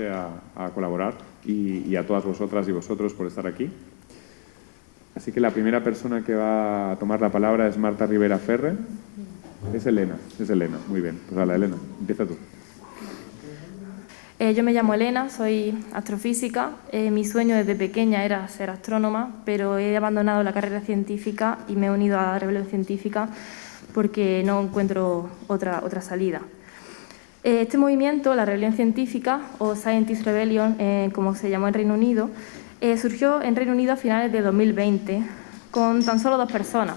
animarse a colaborar y a todas vosotras y vosotros por estar aquí. Así que la primera persona que va a tomar la palabra es Marta Rivera Ferre. Es Elena, muy bien. Pues hala, Elena, empieza tú. Yo me llamo Elena, soy astrofísica. Mi sueño desde pequeña era ser astrónoma, pero he abandonado la carrera científica y me he unido a la rebelión científica porque no encuentro otra salida. Este movimiento, la rebelión científica, o Scientist Rebellion, como se llamó en Reino Unido, surgió en Reino Unido a finales de 2020 con tan solo 2 personas,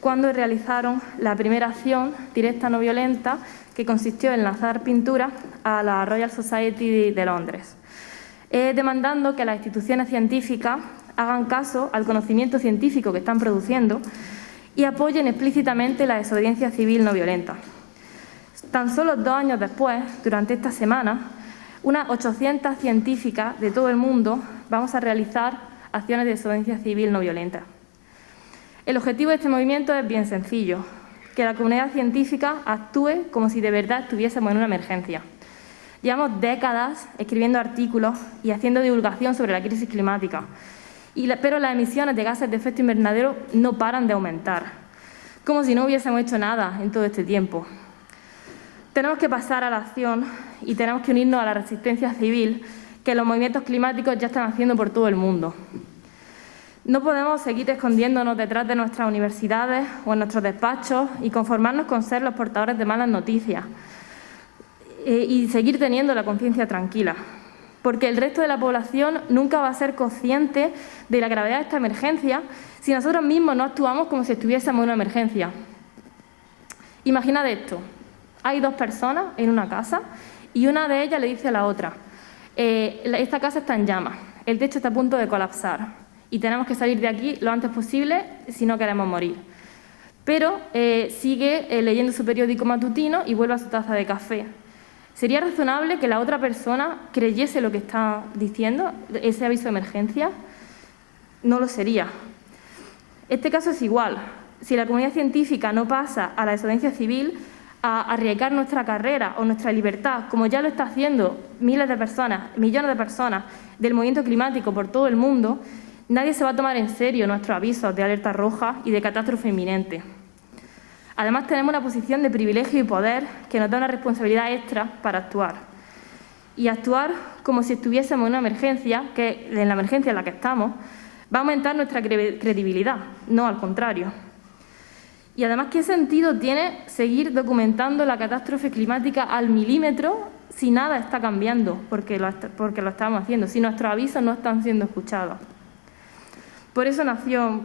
cuando realizaron la primera acción directa no violenta que consistió en lanzar pinturas a la Royal Society de Londres, demandando que las instituciones científicas hagan caso al conocimiento científico que están produciendo y apoyen explícitamente la desobediencia civil no violenta. Tan solo 2 años después, durante esta semana, unas 800 científicas de todo el mundo vamos a realizar acciones de desobediencia civil no violenta. El objetivo de este movimiento es bien sencillo: que la comunidad científica actúe como si de verdad estuviésemos en una emergencia. Llevamos décadas escribiendo artículos y haciendo divulgación sobre la crisis climática, pero las emisiones de gases de efecto invernadero no paran de aumentar, como si no hubiésemos hecho nada en todo este tiempo. Tenemos que pasar a la acción y tenemos que unirnos a la resistencia civil que los movimientos climáticos ya están haciendo por todo el mundo. No podemos seguir escondiéndonos detrás de nuestras universidades o en nuestros despachos y conformarnos con ser los portadores de malas noticias y seguir teniendo la conciencia tranquila, porque el resto de la población nunca va a ser consciente de la gravedad de esta emergencia si nosotros mismos no actuamos como si estuviésemos en una emergencia. Imaginad esto: hay 2 personas en una casa y una de ellas le dice a la otra: esta casa está en llamas, el techo está a punto de colapsar y tenemos que salir de aquí lo antes posible si no queremos morir. Pero sigue leyendo su periódico matutino y vuelve a su taza de café. ¿Sería razonable que la otra persona creyese lo que está diciendo, ese aviso de emergencia? No lo sería. Este caso es igual. Si la comunidad científica no pasa a la desobediencia civil, a arriesgar nuestra carrera o nuestra libertad, como ya lo está haciendo miles de personas, millones de personas del movimiento climático por todo el mundo, nadie se va a tomar en serio nuestros avisos de alerta roja y de catástrofe inminente. Además, tenemos una posición de privilegio y poder que nos da una responsabilidad extra para actuar. Y actuar como si estuviésemos en una emergencia, que en la emergencia en la que estamos, va a aumentar nuestra credibilidad, no al contrario. Y además, ¿qué sentido tiene seguir documentando la catástrofe climática al milímetro si nada está cambiando porque lo estamos haciendo, si nuestros avisos no están siendo escuchados? Por eso nació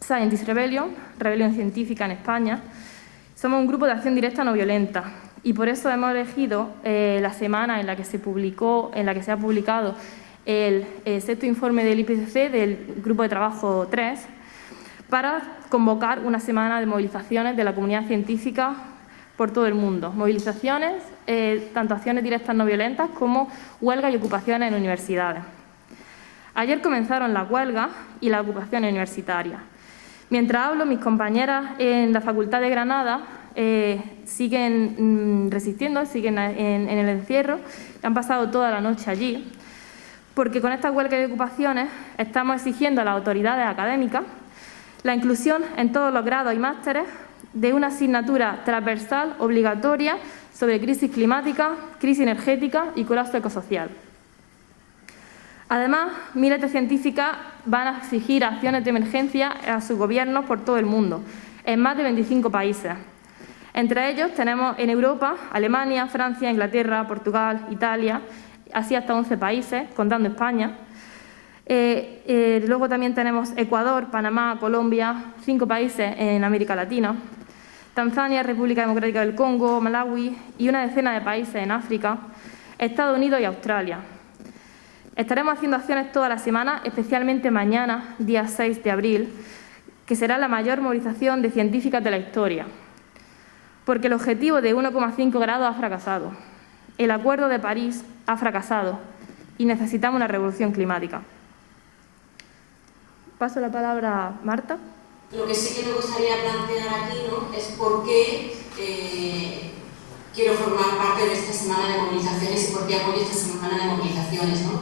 Scientist Rebellion, rebelión científica en España. Somos un grupo de acción directa no violenta y por eso hemos elegido la semana en la que se ha publicado el 6º informe del IPCC, del Grupo de Trabajo 3, para convocar una semana de movilizaciones de la comunidad científica por todo el mundo. Movilizaciones, tanto acciones directas no violentas como huelgas y ocupaciones en universidades. Ayer comenzaron las huelgas y las ocupaciones universitarias. Mientras hablo, mis compañeras en la Facultad de Granada siguen resistiendo, siguen en el encierro, han pasado toda la noche allí, porque con estas huelgas y ocupaciones estamos exigiendo a las autoridades académicas la inclusión en todos los grados y másteres de una asignatura transversal obligatoria sobre crisis climática, crisis energética y colapso ecosocial. Además, miles de científicas van a exigir acciones de emergencia a sus gobiernos por todo el mundo, en más de 25 países. Entre ellos tenemos en Europa Alemania, Francia, Inglaterra, Portugal, Italia, así hasta 11 países, contando España. Luego también tenemos Ecuador, Panamá, Colombia, 5 países en América Latina, Tanzania, República Democrática del Congo, Malawi y una decena de países en África, Estados Unidos y Australia. Estaremos haciendo acciones toda la semana, especialmente mañana, día 6 de abril, que será la mayor movilización de científicas de la historia, porque el objetivo de 1,5 grados ha fracasado, el Acuerdo de París ha fracasado y necesitamos una revolución climática. Paso la palabra a Marta. Lo que sí que me gustaría plantear aquí, ¿no?, es por qué quiero formar parte de esta semana de movilizaciones y por qué apoyo esta semana de movilizaciones, ¿no?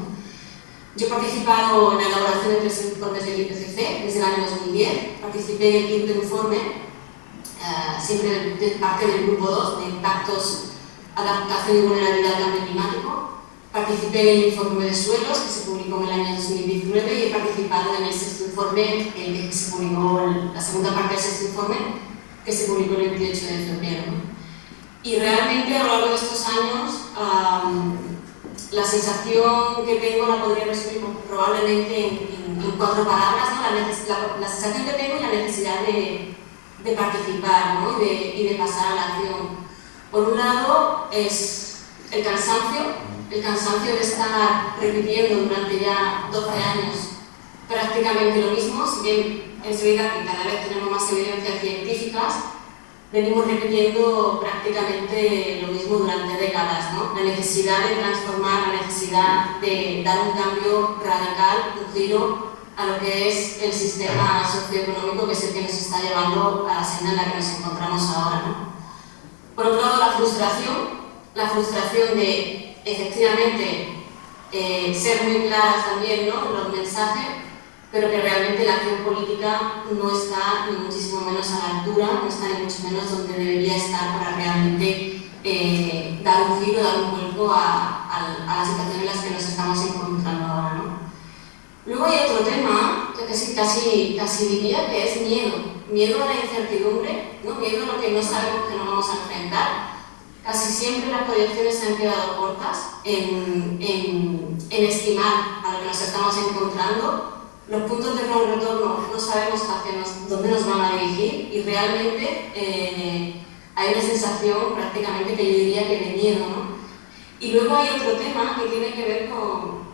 Yo he participado en la elaboración de 3 informes del IPCC desde el año 2010, participé en el 5º informe, siempre de parte del grupo 2 de impactos, adaptación y vulnerabilidad al cambio climático. Participé en el informe de suelos que se publicó en el año 2019 y he participado en el 6º informe, el que se publicó, la segunda parte del 6º informe, que se publicó el 28 de febrero. Y realmente a lo largo de estos años, la sensación que tengo la podría resumir probablemente en 4 palabras, ¿no? La sensación que tengo y la necesidad de participar, ¿no? y de pasar a la acción. Por un lado es el cansancio de estar repitiendo durante ya 12 años prácticamente lo mismo, si bien es verdad que cada vez tenemos más evidencias científicas, venimos repitiendo prácticamente lo mismo durante décadas, ¿no? La necesidad de transformar, la necesidad de dar un cambio radical, un giro a lo que es el sistema socioeconómico que es el que nos está llevando a la senda en la que nos encontramos ahora, ¿no? Por otro lado, la frustración de, efectivamente, ser muy claras también, ¿no?, en los mensajes, pero que realmente la acción política no está ni muchísimo menos a la altura, no está ni mucho menos donde debería estar para realmente dar un giro, dar un vuelco a la situación en la que nos estamos encontrando ahora, ¿no? Luego hay otro tema, que casi diría que es miedo a la incertidumbre, ¿no? Miedo a lo que no sabemos que nos vamos a enfrentar. Casi siempre las proyecciones se han quedado cortas en estimar a lo que nos estamos encontrando. Los puntos de no retorno no sabemos dónde nos van a dirigir y realmente hay una sensación prácticamente que yo diría que de miedo, ¿no? Y luego hay otro tema que tiene que ver con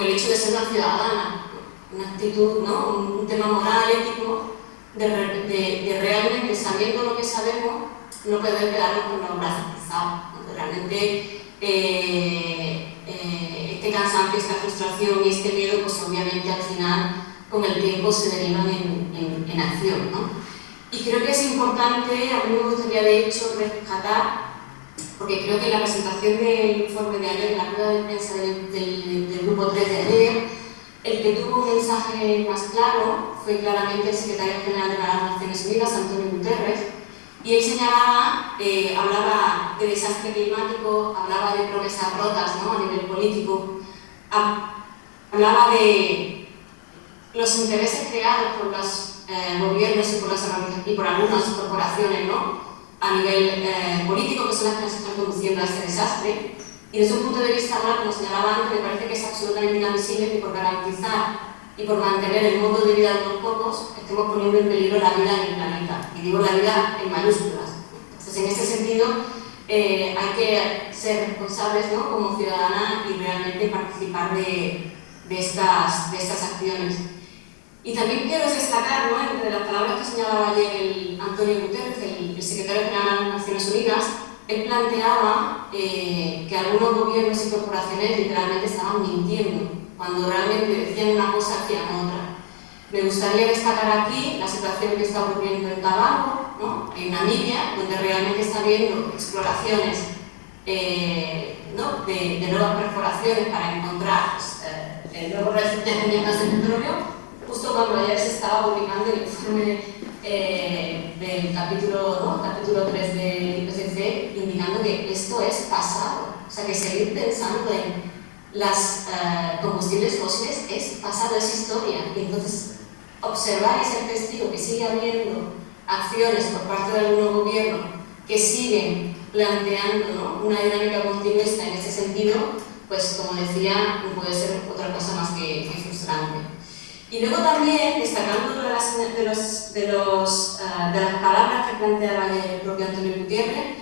el hecho de ser una ciudadana, una actitud, ¿no?, un tema moral, ético, de realmente, sabiendo lo que sabemos, no poder quedarnos con los brazos cruzados, ¿no? Realmente este cansancio, esta frustración y este miedo, pues obviamente al final con el tiempo se derivan en acción, ¿no? Y creo que es importante, a mí me gustaría de hecho rescatar, porque creo que en la presentación del informe de ayer, en la rueda de prensa del grupo 3 de ayer, el que tuvo un mensaje más claro fue claramente el secretario general de las Naciones Unidas, Antonio Guterres, y él señalaba, hablaba de desastre climático, hablaba de promesas rotas, ¿no?, a nivel político, hablaba de los intereses creados por los gobiernos y por algunas corporaciones, ¿no?, a nivel político, que son las que nos están conduciendo a este desastre. Y desde un punto de vista moral, como señalaba antes, me parece que es absolutamente inadmisible que por garantizar y por mantener el modo de vida de unos pocos estemos poniendo en peligro la vida en el planeta. Y digo la vida en mayúsculas. Entonces, en ese sentido, hay que ser responsables, ¿no?, como ciudadanas y realmente participar de estas acciones. Y también quiero destacar, ¿no?, entre las palabras que señalaba ayer el Antonio Guterres, el secretario general de las Naciones Unidas, él planteaba que algunos gobiernos y corporaciones literalmente estaban mintiendo, cuando realmente decían una cosa hacían otra. Me gustaría destacar aquí la situación que está ocurriendo en Tobago, ¿no?, en Namibia, donde realmente está habiendo exploraciones, ¿no?, de nuevas perforaciones para encontrar nuevos yacimientos de petróleo, justo cuando ayer se estaba publicando el informe del capítulo 3 del IPCC, indicando que esto es pasado. O sea, que seguir pensando en las combustibles fósiles es pasado, es historia. Y entonces, observar y ser testigo que sigue habiendo acciones por parte de algunos gobiernos que siguen planteando, ¿no?, una dinámica continuista en ese sentido, pues como decía, no puede ser otra cosa más que frustrante. Y luego también, destacando de las palabras que planteaba el propio Antonio Gutiérrez,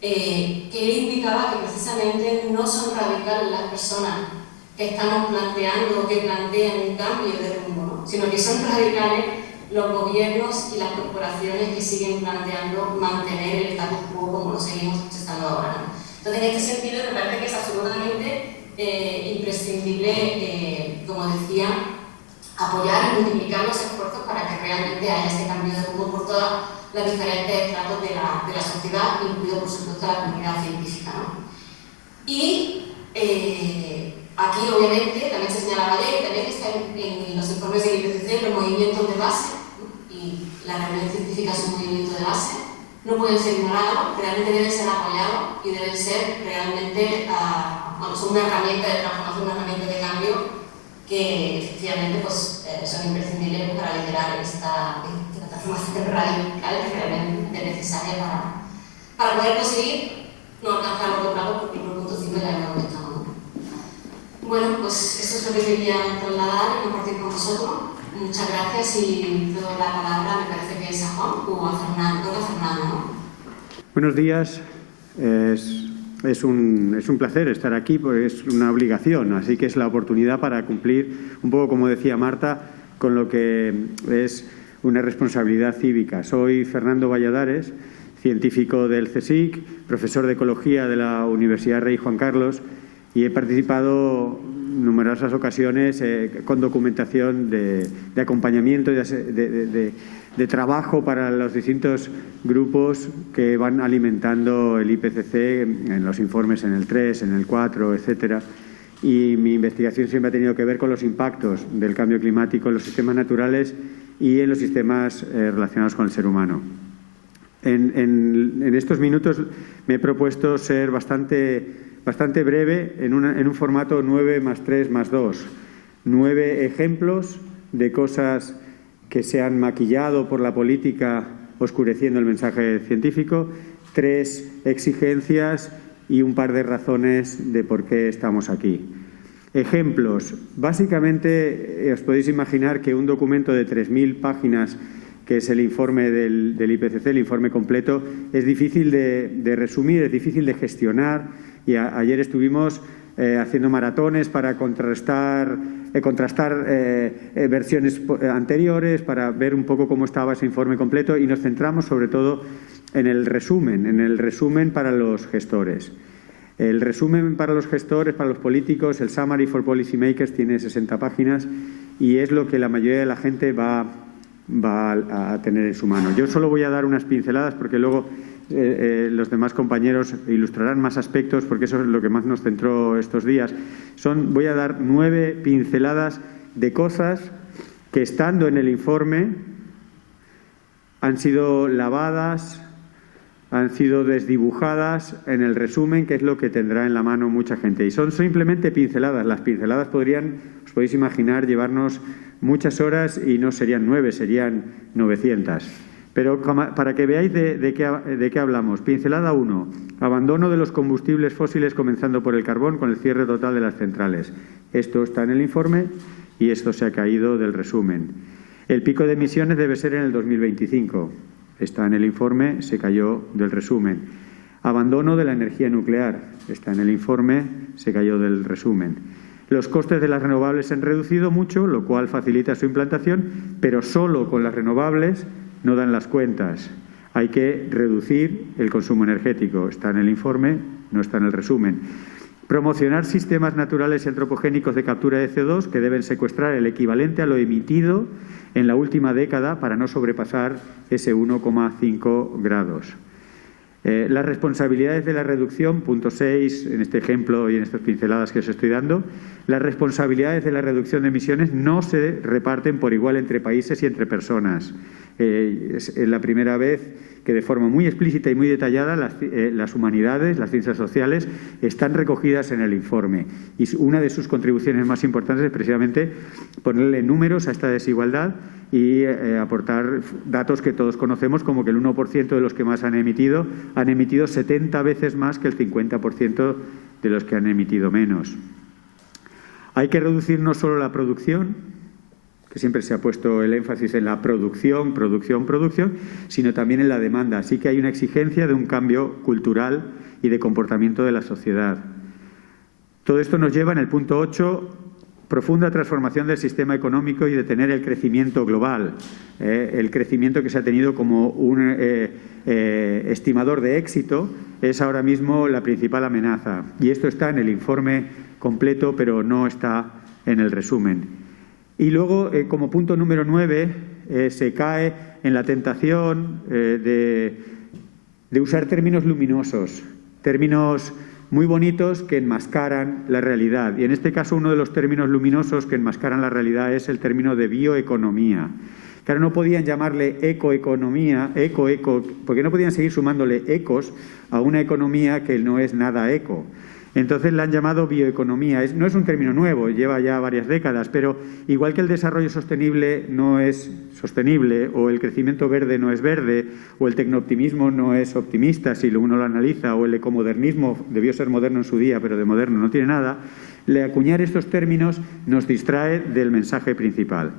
que él indicaba que precisamente no son radicales las personas que estamos planteando o que plantean un cambio de rumbo, ¿no?, sino que son radicales los gobiernos y las corporaciones que siguen planteando mantener el status quo como lo seguimos estando ahora, ¿no? Entonces, en este sentido, me parece que es absolutamente imprescindible, como decía, apoyar y multiplicar los esfuerzos para que realmente haya este cambio de rumbo por todas las diferentes estratos de la sociedad. sociedad, incluido por supuesto la comunidad científica, ¿no? Y aquí obviamente también se señalaba ayer, también está en los informes del IPCC los movimientos de base, ¿no? Y la realidad científica es un movimiento de base, no pueden ser ignorados, realmente deben ser apoyados y deben ser realmente son una herramienta de transformación, una herramienta de cambio que efectivamente pues, son imprescindibles para liderar esta transformación radical que realmente es necesaria para poder conseguir no alcanzar los 2 grados porque el 1.5 ya hemos aumentado, ¿no? Bueno, pues eso es lo que quería trasladar y compartir con vosotros. Muchas gracias y doy la palabra, me parece que es a Juan o a Fernando, ¿no? Buenos días. Es un placer estar aquí, porque es una obligación, así que es la oportunidad para cumplir, un poco como decía Marta, con lo que es una responsabilidad cívica. Soy Fernando Valladares, científico del CSIC, profesor de Ecología de la Universidad Rey Juan Carlos, y he participado en numerosas ocasiones con documentación de acompañamiento y de trabajo para los distintos grupos que van alimentando el IPCC en los informes en el 3, en el 4, etcétera. Y mi investigación siempre ha tenido que ver con los impactos del cambio climático en los sistemas naturales y en los sistemas relacionados con el ser humano. En estos minutos me he propuesto ser bastante breve en un formato 9+3+2. 9 ejemplos de cosas que se han maquillado por la política oscureciendo el mensaje científico, 3 exigencias y un par de razones de por qué estamos aquí. Ejemplos. Básicamente, os podéis imaginar que un documento de 3.000 páginas, que es el informe del IPCC, el informe completo, es difícil de resumir, es difícil de gestionar. Y ayer estuvimos haciendo maratones para contrastar versiones anteriores, para ver un poco cómo estaba ese informe completo, y nos centramos sobre todo en el resumen para los gestores. El resumen para los gestores, para los políticos, el Summary for Policymakers, tiene 60 páginas y es lo que la mayoría de la gente va a tener en su mano. Yo solo voy a dar unas pinceladas porque luego los demás compañeros ilustrarán más aspectos, porque eso es lo que más nos centró estos días. Voy a dar 9 pinceladas de cosas que, estando en el informe, han sido lavadas, han sido desdibujadas en el resumen, que es lo que tendrá en la mano mucha gente. Y son simplemente pinceladas. Las pinceladas os podéis imaginar, llevarnos muchas horas y no serían 9, serían 900. Pero para que veáis de qué hablamos. Pincelada 1. Abandono de los combustibles fósiles, comenzando por el carbón, con el cierre total de las centrales. Esto está en el informe y esto se ha caído del resumen. El pico de emisiones debe ser en el 2025. Está en el informe, se cayó del resumen. Abandono de la energía nuclear. Está en el informe, se cayó del resumen. Los costes de las renovables se han reducido mucho, lo cual facilita su implantación, pero solo con las renovables no dan las cuentas. Hay que reducir el consumo energético. Está en el informe, no está en el resumen. Promocionar sistemas naturales y antropogénicos de captura de CO2 que deben secuestrar el equivalente a lo emitido en la última década para no sobrepasar ese 1,5 grados. Las responsabilidades de la reducción, punto 6, en este ejemplo y en estas pinceladas que os estoy dando, las responsabilidades de la reducción de emisiones no se reparten por igual entre países y entre personas. Es la primera vez que de forma muy explícita y muy detallada las humanidades, las ciencias sociales, están recogidas en el informe. Y una de sus contribuciones más importantes es precisamente ponerle números a esta desigualdad y aportar datos que todos conocemos, como que el 1% de los que más han emitido 70 veces más que el 50% de los que han emitido menos. Hay que reducir no solo la producción, que siempre se ha puesto el énfasis en la producción, sino también en la demanda. Así que hay una exigencia de un cambio cultural y de comportamiento de la sociedad. Todo esto nos lleva en el punto 8, profunda transformación del sistema económico y detener el crecimiento global. El crecimiento que se ha tenido como un estimador de éxito es ahora mismo la principal amenaza. Y esto está en el informe completo, pero no está en el resumen. Y luego, como punto número 9, se cae en la tentación de de usar términos luminosos, términos muy bonitos que enmascaran la realidad. Y en este caso uno de los términos luminosos que enmascaran la realidad es el término de bioeconomía. Claro, no podían llamarle ecoeconomía, porque no podían seguir sumándole ecos a una economía que no es nada eco. Entonces la han llamado bioeconomía. No es un término nuevo, lleva ya varias décadas, pero igual que el desarrollo sostenible no es sostenible, o el crecimiento verde no es verde, o el tecnooptimismo no es optimista si uno lo analiza, o el ecomodernismo debió ser moderno en su día, pero de moderno no tiene nada, acuñar estos términos nos distrae del mensaje principal.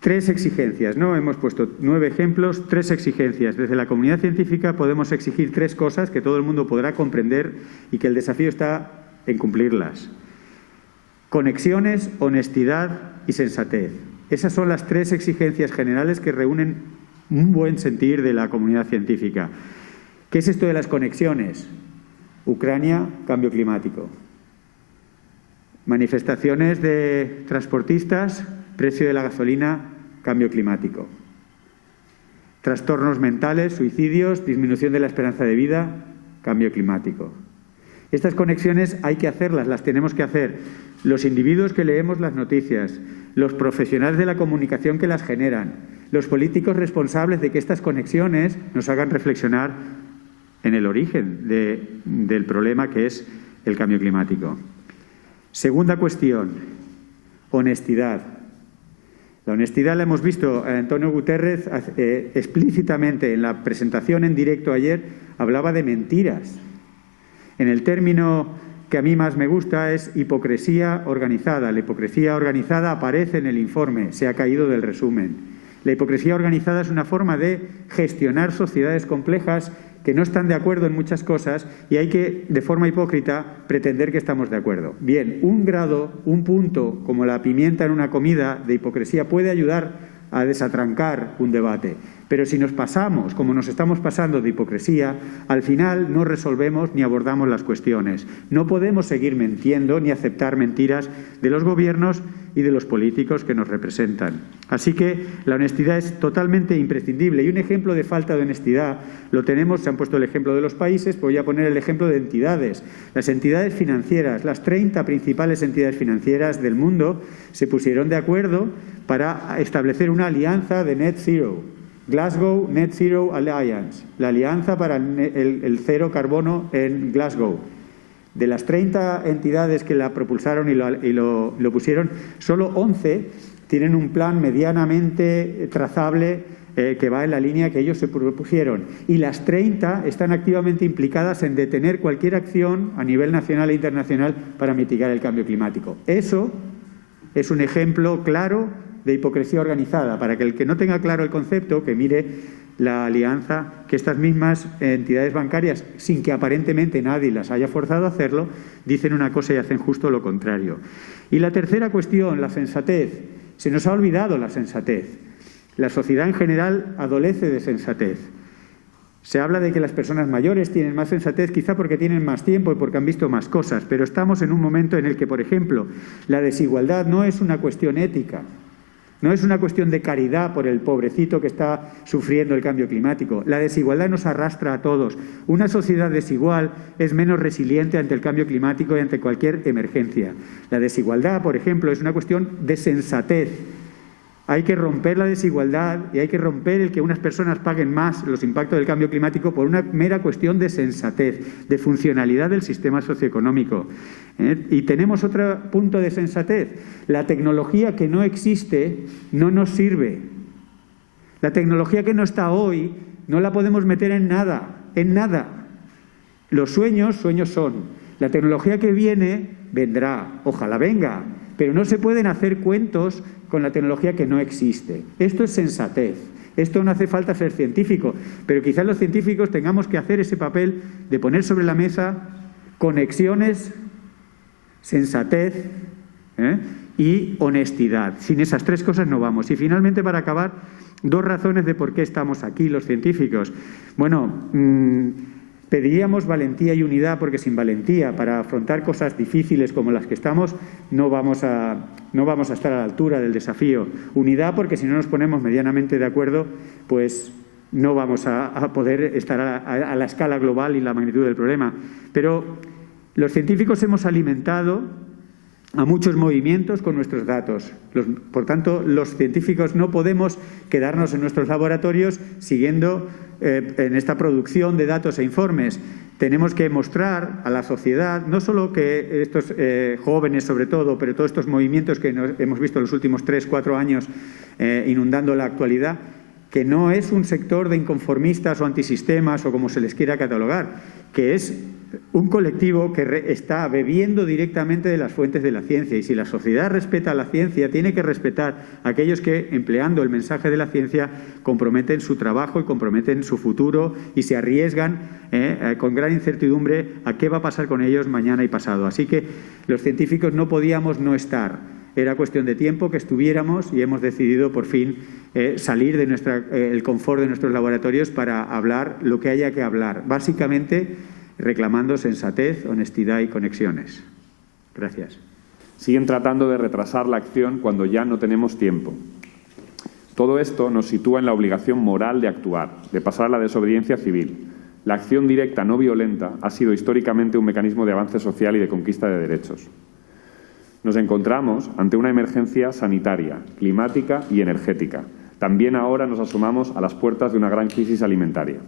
3 exigencias, ¿no? Hemos puesto 9 ejemplos, 3 exigencias. Desde la comunidad científica podemos exigir 3 cosas que todo el mundo podrá comprender y que el desafío está en cumplirlas. Conexiones, honestidad y sensatez. Esas son las 3 exigencias generales que reúnen un buen sentir de la comunidad científica. ¿Qué es esto de las conexiones? Ucrania, cambio climático. Manifestaciones de transportistas, precio de la gasolina, cambio climático. Trastornos mentales, suicidios, disminución de la esperanza de vida, cambio climático. Estas conexiones hay que hacerlas, las tenemos que hacer. Los individuos que leemos las noticias, los profesionales de la comunicación que las generan, los políticos responsables de que estas conexiones nos hagan reflexionar en el origen del problema que es el cambio climático. Segunda cuestión, honestidad. La honestidad la hemos visto, Antonio Guterres explícitamente en la presentación en directo ayer hablaba de mentiras. En el término que a mí más me gusta es hipocresía organizada. La hipocresía organizada aparece en el informe, se ha caído del resumen. La hipocresía organizada es una forma de gestionar sociedades complejas que no están de acuerdo en muchas cosas y hay que, de forma hipócrita, pretender que estamos de acuerdo. Bien, un grado, un punto, como la pimienta en una comida de hipocresía, puede ayudar a desatrancar un debate. Pero si nos pasamos, como nos estamos pasando de hipocresía, al final no resolvemos ni abordamos las cuestiones. No podemos seguir mintiendo ni aceptar mentiras de los gobiernos y de los políticos que nos representan. Así que la honestidad es totalmente imprescindible. Y un ejemplo de falta de honestidad lo tenemos, se han puesto el ejemplo de los países, voy a poner el ejemplo de entidades. Las entidades financieras, las 30 principales entidades financieras del mundo se pusieron de acuerdo para establecer una alianza de Net Zero. Glasgow Net Zero Alliance, la alianza para el cero carbono en Glasgow. De las 30 entidades que la propulsaron y lo pusieron, solo 11 tienen un plan medianamente trazable que va en la línea que ellos se propusieron. Y las 30 están activamente implicadas en detener cualquier acción a nivel nacional e internacional para mitigar el cambio climático. Eso es un ejemplo claro de hipocresía organizada. Para que el que no tenga claro el concepto, que mire la alianza que estas mismas entidades bancarias, sin que aparentemente nadie las haya forzado a hacerlo, dicen una cosa y hacen justo lo contrario. Y la tercera cuestión, la sensatez. Se nos ha olvidado la sensatez. La sociedad en general adolece de sensatez. Se habla de que las personas mayores tienen más sensatez, quizá porque tienen más tiempo y porque han visto más cosas, pero estamos en un momento en el que, por ejemplo, la desigualdad no es una cuestión ética. No es una cuestión de caridad por el pobrecito que está sufriendo el cambio climático. La desigualdad nos arrastra a todos. Una sociedad desigual es menos resiliente ante el cambio climático y ante cualquier emergencia. La desigualdad, por ejemplo, es una cuestión de sensatez. Hay que romper la desigualdad y hay que romper el que unas personas paguen más los impactos del cambio climático por una mera cuestión de sensatez, de funcionalidad del sistema socioeconómico. Y tenemos otro punto de sensatez. La tecnología que no existe no nos sirve. La tecnología que no está hoy no la podemos meter en nada, en nada. Los sueños son. La tecnología que viene, vendrá, ojalá venga, pero no se pueden hacer cuentos con la tecnología que no existe. Esto es sensatez. Esto no hace falta ser científico, pero quizás los científicos tengamos que hacer ese papel de poner sobre la mesa conexiones, sensatez y honestidad. Sin esas 3 cosas no vamos. Y finalmente, para acabar, 2 razones de por qué estamos aquí los científicos. Bueno, pediríamos valentía y unidad, porque sin valentía para afrontar cosas difíciles como las que estamos no vamos a estar a la altura del desafío. Unidad, porque si no nos ponemos medianamente de acuerdo, pues no vamos a poder estar a la escala global y la magnitud del problema. Pero los científicos hemos alimentado a muchos movimientos con nuestros datos. Por tanto, los científicos no podemos quedarnos en nuestros laboratorios siguiendo en esta producción de datos e informes. Tenemos que mostrar a la sociedad, no solo que estos jóvenes sobre todo, pero todos estos movimientos que hemos visto en los últimos 3-4 años inundando la actualidad, que no es un sector de inconformistas o antisistemas o como se les quiera catalogar, que es un colectivo que está bebiendo directamente de las fuentes de la ciencia. Y si la sociedad respeta la ciencia, tiene que respetar a aquellos que, empleando el mensaje de la ciencia, comprometen su trabajo y comprometen su futuro y se arriesgan con gran incertidumbre a qué va a pasar con ellos mañana y pasado. Así que los científicos no podíamos no estar. Era cuestión de tiempo que estuviéramos y hemos decidido por fin salir de el confort de nuestros laboratorios para hablar lo que haya que hablar. Básicamente reclamando sensatez, honestidad y conexiones. Gracias. Siguen tratando de retrasar la acción cuando ya no tenemos tiempo. Todo esto nos sitúa en la obligación moral de actuar, de pasar a la desobediencia civil. La acción directa no violenta ha sido históricamente un mecanismo de avance social y de conquista de derechos. Nos encontramos ante una emergencia sanitaria, climática y energética. También ahora nos asomamos a las puertas de una gran crisis alimentaria.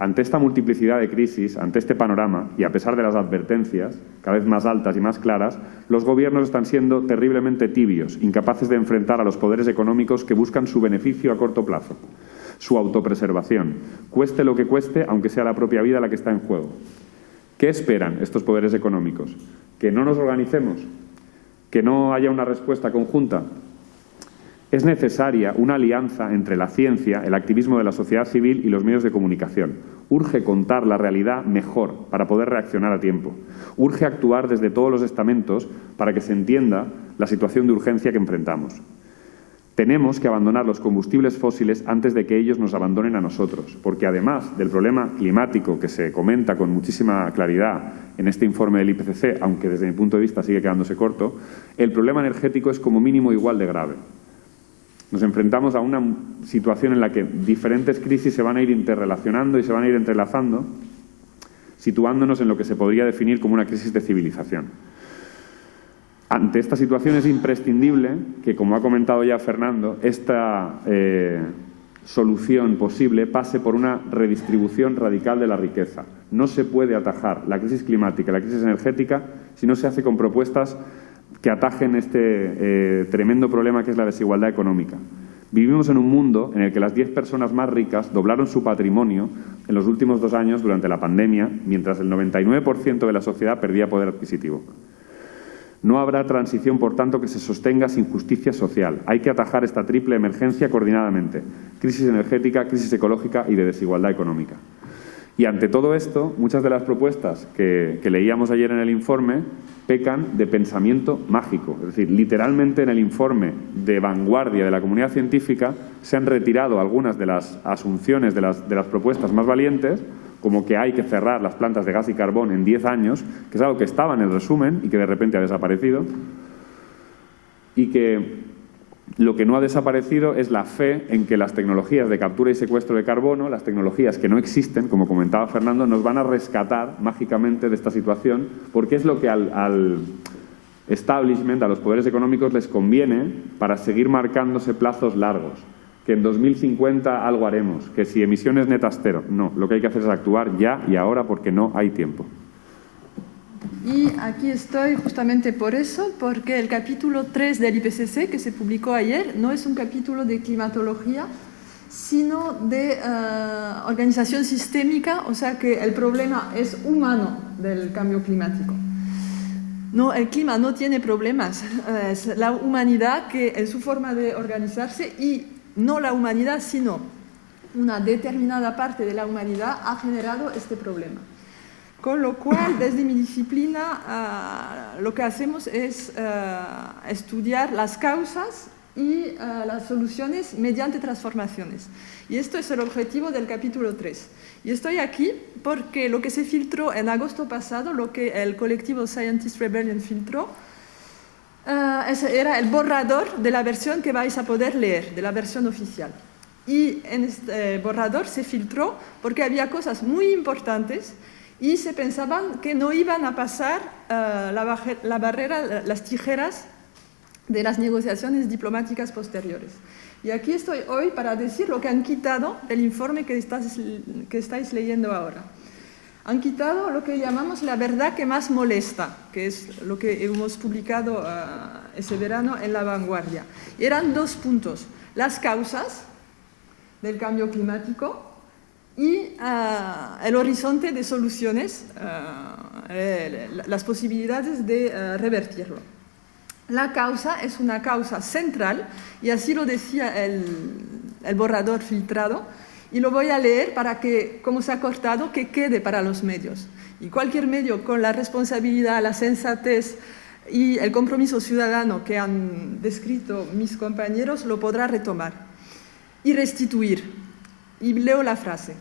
Ante esta multiplicidad de crisis, ante este panorama, y a pesar de las advertencias, cada vez más altas y más claras, los gobiernos están siendo terriblemente tibios, incapaces de enfrentar a los poderes económicos que buscan su beneficio a corto plazo, su autopreservación, cueste lo que cueste, aunque sea la propia vida la que está en juego. ¿Qué esperan estos poderes económicos? ¿Que no nos organicemos? ¿Que no haya una respuesta conjunta? Es necesaria una alianza entre la ciencia, el activismo de la sociedad civil y los medios de comunicación. Urge contar la realidad mejor para poder reaccionar a tiempo. Urge actuar desde todos los estamentos para que se entienda la situación de urgencia que enfrentamos. Tenemos que abandonar los combustibles fósiles antes de que ellos nos abandonen a nosotros, porque además del problema climático que se comenta con muchísima claridad en este informe del IPCC, aunque desde mi punto de vista sigue quedándose corto, el problema energético es como mínimo igual de grave. Nos enfrentamos a una situación en la que diferentes crisis se van a ir interrelacionando y se van a ir entrelazando, situándonos en lo que se podría definir como una crisis de civilización. Ante esta situación es imprescindible que, como ha comentado ya Fernando, esta solución posible pase por una redistribución radical de la riqueza. No se puede atajar la crisis climática y la crisis energética si no se hace con propuestas que atajen este tremendo problema que es la desigualdad económica. Vivimos en un mundo en el que las 10 personas más ricas doblaron su patrimonio en los últimos 2 años durante la pandemia, mientras el 99% de la sociedad perdía poder adquisitivo. No habrá transición, por tanto, que se sostenga sin justicia social. Hay que atajar esta triple emergencia coordinadamente: crisis energética, crisis ecológica y de desigualdad económica. Y ante todo esto, muchas de las propuestas que leíamos ayer en el informe pecan de pensamiento mágico. Es decir, literalmente en el informe de vanguardia de la comunidad científica se han retirado algunas de las asunciones de las propuestas más valientes, como que hay que cerrar las plantas de gas y carbón en 10 años, que es algo que estaba en el resumen y que de repente ha desaparecido, y que lo que no ha desaparecido es la fe en que las tecnologías de captura y secuestro de carbono, las tecnologías que no existen, como comentaba Fernando, nos van a rescatar mágicamente de esta situación, porque es lo que al establishment, a los poderes económicos, les conviene para seguir marcándose plazos largos. Que en 2050 algo haremos, que si emisiones netas cero. No, lo que hay que hacer es actuar ya y ahora porque no hay tiempo. Y aquí estoy justamente por eso, porque el capítulo 3 del IPCC, que se publicó ayer, no es un capítulo de climatología, sino de organización sistémica, o sea que el problema es humano del cambio climático. No, el clima no tiene problemas, es la humanidad que en su forma de organizarse, y no la humanidad, sino una determinada parte de la humanidad ha generado este problema. Con lo cual, desde mi disciplina, lo que hacemos es estudiar las causas y las soluciones mediante transformaciones. Y esto es el objetivo del capítulo 3. Y estoy aquí porque lo que se filtró en agosto pasado, lo que el colectivo Scientist Rebellion filtró, era el borrador de la versión que vais a poder leer, de la versión oficial. Y en este borrador se filtró porque había cosas muy importantes y se pensaban que no iban a pasar la barrera, las tijeras de las negociaciones diplomáticas posteriores. Y aquí estoy hoy para decir lo que han quitado del informe que estáis leyendo ahora. Han quitado lo que llamamos la verdad que más molesta, que es lo que hemos publicado ese verano en La Vanguardia. Eran 2 puntos: las causas del cambio climático y el horizonte de soluciones, las posibilidades de revertirlo. La causa es una causa central, y así lo decía el borrador filtrado, y lo voy a leer para que, como se ha cortado, que quede para los medios. Y cualquier medio con la responsabilidad, la sensatez y el compromiso ciudadano que han descrito mis compañeros lo podrá retomar y restituir. Y leo la frase: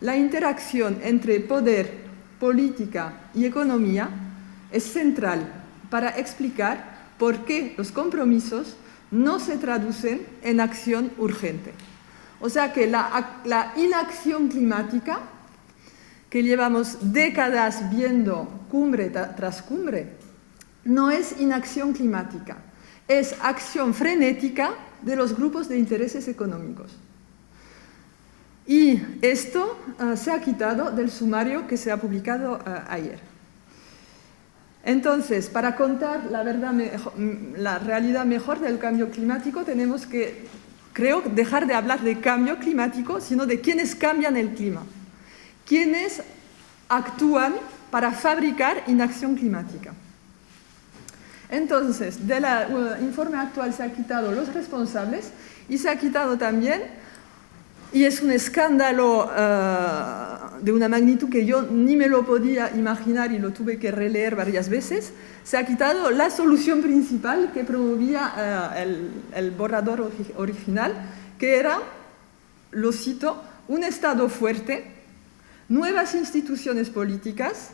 la interacción entre poder, política y economía es central para explicar por qué los compromisos no se traducen en acción urgente. O sea que la inacción climática, que llevamos décadas viendo cumbre tras cumbre, no es inacción climática, es acción frenética de los grupos de intereses económicos. Y esto se ha quitado del sumario que se ha publicado ayer. Entonces, para contar la realidad mejor del cambio climático, tenemos que, creo, dejar de hablar de cambio climático, sino de quienes cambian el clima, quienes actúan para fabricar inacción climática. Entonces, del informe actual se ha quitado los responsables y se ha quitado también, y es un escándalo de una magnitud que yo ni me lo podía imaginar y lo tuve que releer varias veces, se ha quitado la solución principal que promovía el borrador original, que era, lo cito, un Estado fuerte, nuevas instituciones políticas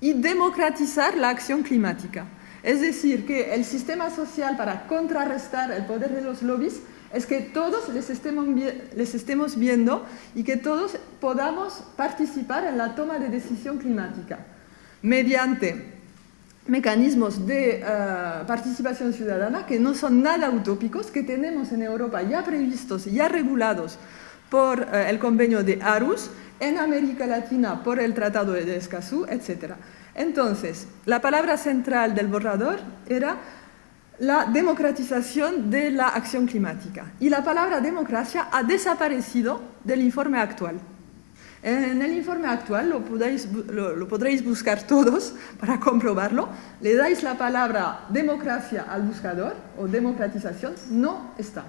y democratizar la acción climática. Es decir, que el sistema social, para contrarrestar el poder de los lobbies, es que todos les estemos viendo y que todos podamos participar en la toma de decisión climática mediante mecanismos de participación ciudadana que no son nada utópicos, que tenemos en Europa ya previstos, ya regulados por el convenio de Aarhus, en América Latina por el Tratado de Escazú, etc. Entonces, la palabra central del borrador era la democratización de la acción climática. Y la palabra democracia ha desaparecido del informe actual. En el informe actual, lo podréis buscar todos para comprobarlo, le dais la palabra democracia al buscador o democratización, no está.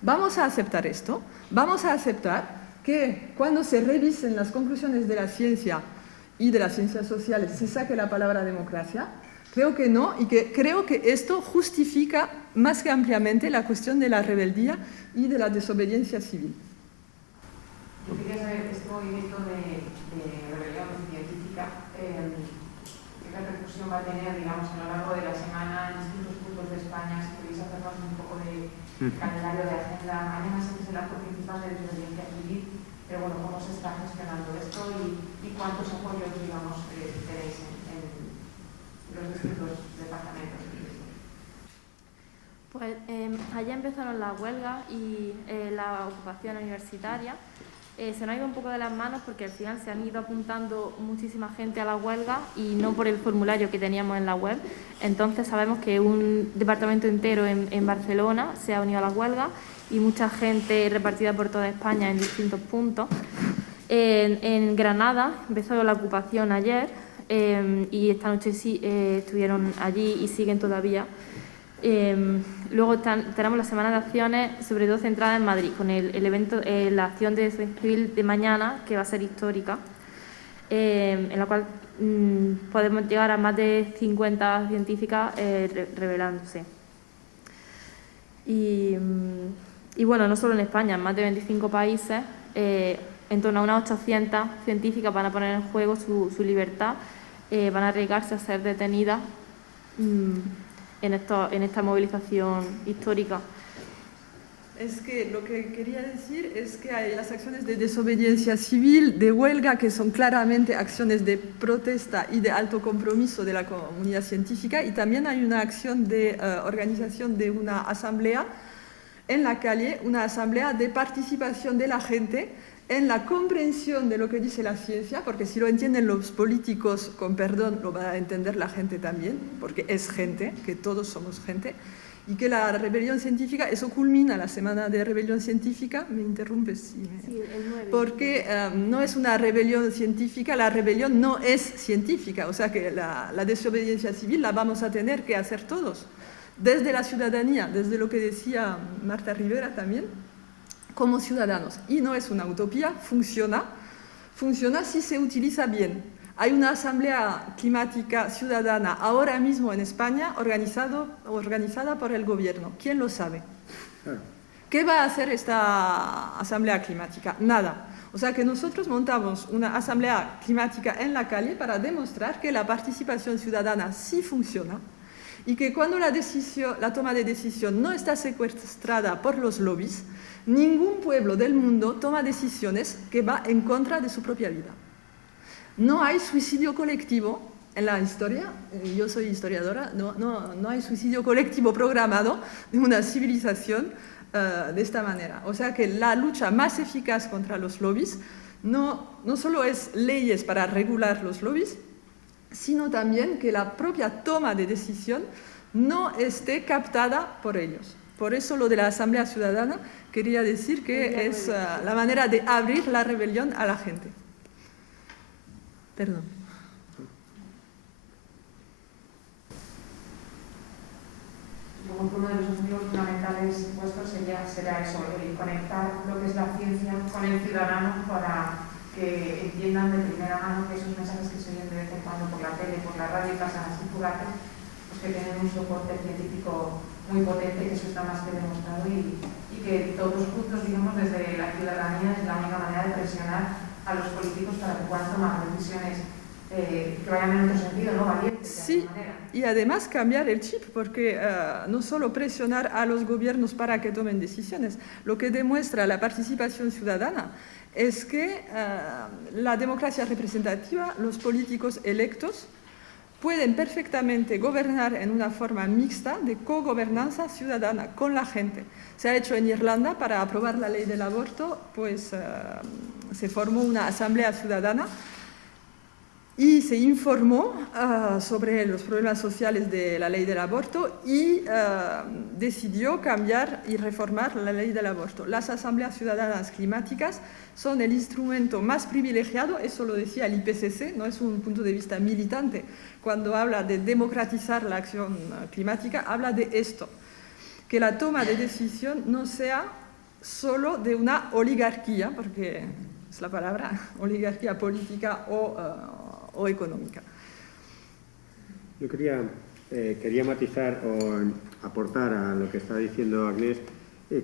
Vamos a aceptar esto, vamos a aceptar que cuando se revisen las conclusiones de la ciencia y de las ciencias sociales se saque la palabra democracia. Creo que no, y que creo que esto justifica más que ampliamente la cuestión de la rebeldía y de la desobediencia civil. Yo quería saber este movimiento de rebelión científica, qué repercusión va a tener, digamos, a lo largo de la semana en distintos puntos de España. Si podéis hacernos un poco de calendario de agenda. Mañana se hace el acto principal de desobediencia civil, pero bueno, cómo se está gestionando esto y cuántos apoyos, digamos, tenéis en los distintos departamentos. Pues allá empezaron las huelgas y la ocupación universitaria. Se nos ha ido un poco de las manos porque al final se han ido apuntando muchísima gente a la huelga y no por el formulario que teníamos en la web. Entonces sabemos que un departamento entero en Barcelona se ha unido a la huelga y mucha gente repartida por toda España en distintos puntos. En Granada empezó la ocupación ayer y esta noche sí estuvieron allí y siguen todavía. Luego tenemos la semana de acciones, sobre todo centrada en Madrid, con el evento, la acción de desobediencia civil de mañana, que va a ser histórica, en la cual podemos llegar a más de 50 científicas rebelándose. Y bueno, no solo en España, en más de 25 países, en torno a unas 800 científicas van a poner en juego su libertad, van a arriesgarse a ser detenidas en esta movilización histórica. Es que lo que quería decir es que hay las acciones de desobediencia civil, de huelga, que son claramente acciones de protesta y de alto compromiso de la comunidad científica, y también hay una acción de organización de una asamblea en la calle, una asamblea de participación de la gente en la comprensión de lo que dice la ciencia, porque si lo entienden los políticos, con perdón, lo va a entender la gente también, porque es gente, que todos somos gente, y que la rebelión científica, eso culmina la semana de rebelión científica, me interrumpes, sí, el 9. Porque no es una rebelión científica, la rebelión no es científica, o sea que la desobediencia civil la vamos a tener que hacer todos, desde la ciudadanía, desde lo que decía Marta Rivera también, como ciudadanos. Y no es una utopía, funciona si se utiliza bien. Hay una asamblea climática ciudadana ahora mismo en España organizada por el gobierno. ¿Quién lo sabe? ¿Qué va a hacer esta asamblea climática? Nada. O sea que nosotros montamos una asamblea climática en la calle para demostrar que la participación ciudadana sí funciona y que cuando la toma de decisión no está secuestrada por los lobbies, ningún pueblo del mundo toma decisiones que van en contra de su propia vida. No hay suicidio colectivo en la historia, yo soy historiadora, no hay suicidio colectivo programado de una civilización de esta manera. O sea que la lucha más eficaz contra los lobbies no solo es leyes para regular los lobbies, sino también que la propia toma de decisión no esté captada por ellos. Por eso lo de la Asamblea Ciudadana quería decir que es la manera de abrir la rebelión a la gente. Perdón. Supongo que uno de los objetivos fundamentales vuestros será eso, el conectar lo que es la ciencia con el ciudadano para que entiendan de primera mano que esos mensajes que se oyen de vez en cuando por la tele, por la radio y pasan así fugaces, pues que tienen un soporte científico muy potente, que eso está más que demostrado y que todos juntos, digamos, desde la ciudadanía es la única manera de presionar a los políticos para que puedan tomar decisiones que vayan en otro sentido, ¿no? Valientes. Sí, y además cambiar el chip, porque no solo presionar a los gobiernos para que tomen decisiones, lo que demuestra la participación ciudadana es que la democracia representativa, los políticos electos, pueden perfectamente gobernar en una forma mixta de cogobernanza ciudadana con la gente. Se ha hecho en Irlanda para aprobar la ley del aborto, pues se formó una asamblea ciudadana y se informó sobre los problemas sociales de la ley del aborto y decidió cambiar y reformar la ley del aborto. Las asambleas ciudadanas climáticas son el instrumento más privilegiado, eso lo decía el IPCC, no es un punto de vista militante. Cuando habla de democratizar la acción climática, habla de esto, que la toma de decisión no sea solo de una oligarquía, porque es la palabra, oligarquía política o económica. Yo quería matizar o aportar a lo que está diciendo Agnès,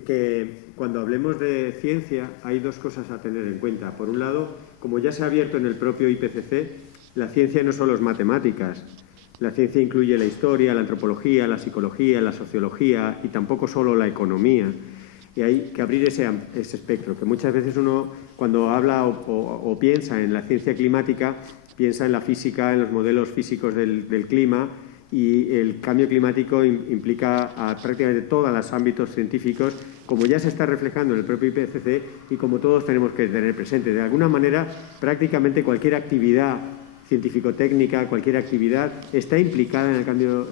que cuando hablemos de ciencia hay dos cosas a tener en cuenta. Por un lado, como ya se ha abierto en el propio IPCC, la ciencia no solo es matemáticas. La ciencia incluye la historia, la antropología, la psicología, la sociología y tampoco solo la economía. Y hay que abrir ese espectro, que muchas veces uno cuando habla o piensa en la ciencia climática, piensa en la física, en los modelos físicos del clima, y el cambio climático implica a prácticamente todos los ámbitos científicos, como ya se está reflejando en el propio IPCC y como todos tenemos que tener presente. De alguna manera, prácticamente cualquier actividad científico-técnica, cualquier actividad está implicada en el cambio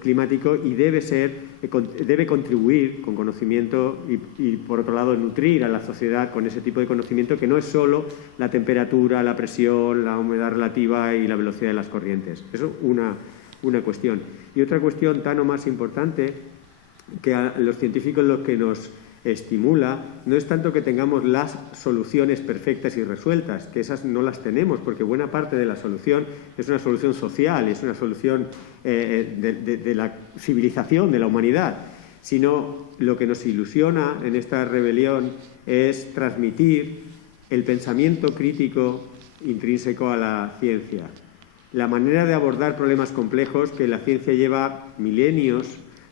climático y debe contribuir con conocimiento y, por otro lado, nutrir a la sociedad con ese tipo de conocimiento que no es solo la temperatura, la presión, la humedad relativa y la velocidad de las corrientes. Eso es una cuestión. Y otra cuestión tan o más importante, que a los científicos lo que nos estimula no es tanto que tengamos las soluciones perfectas y resueltas, que esas no las tenemos, porque buena parte de la solución es una solución social, es una solución de la civilización, de la humanidad, sino lo que nos ilusiona en esta rebelión es transmitir el pensamiento crítico intrínseco a la ciencia, la manera de abordar problemas complejos que la ciencia lleva milenios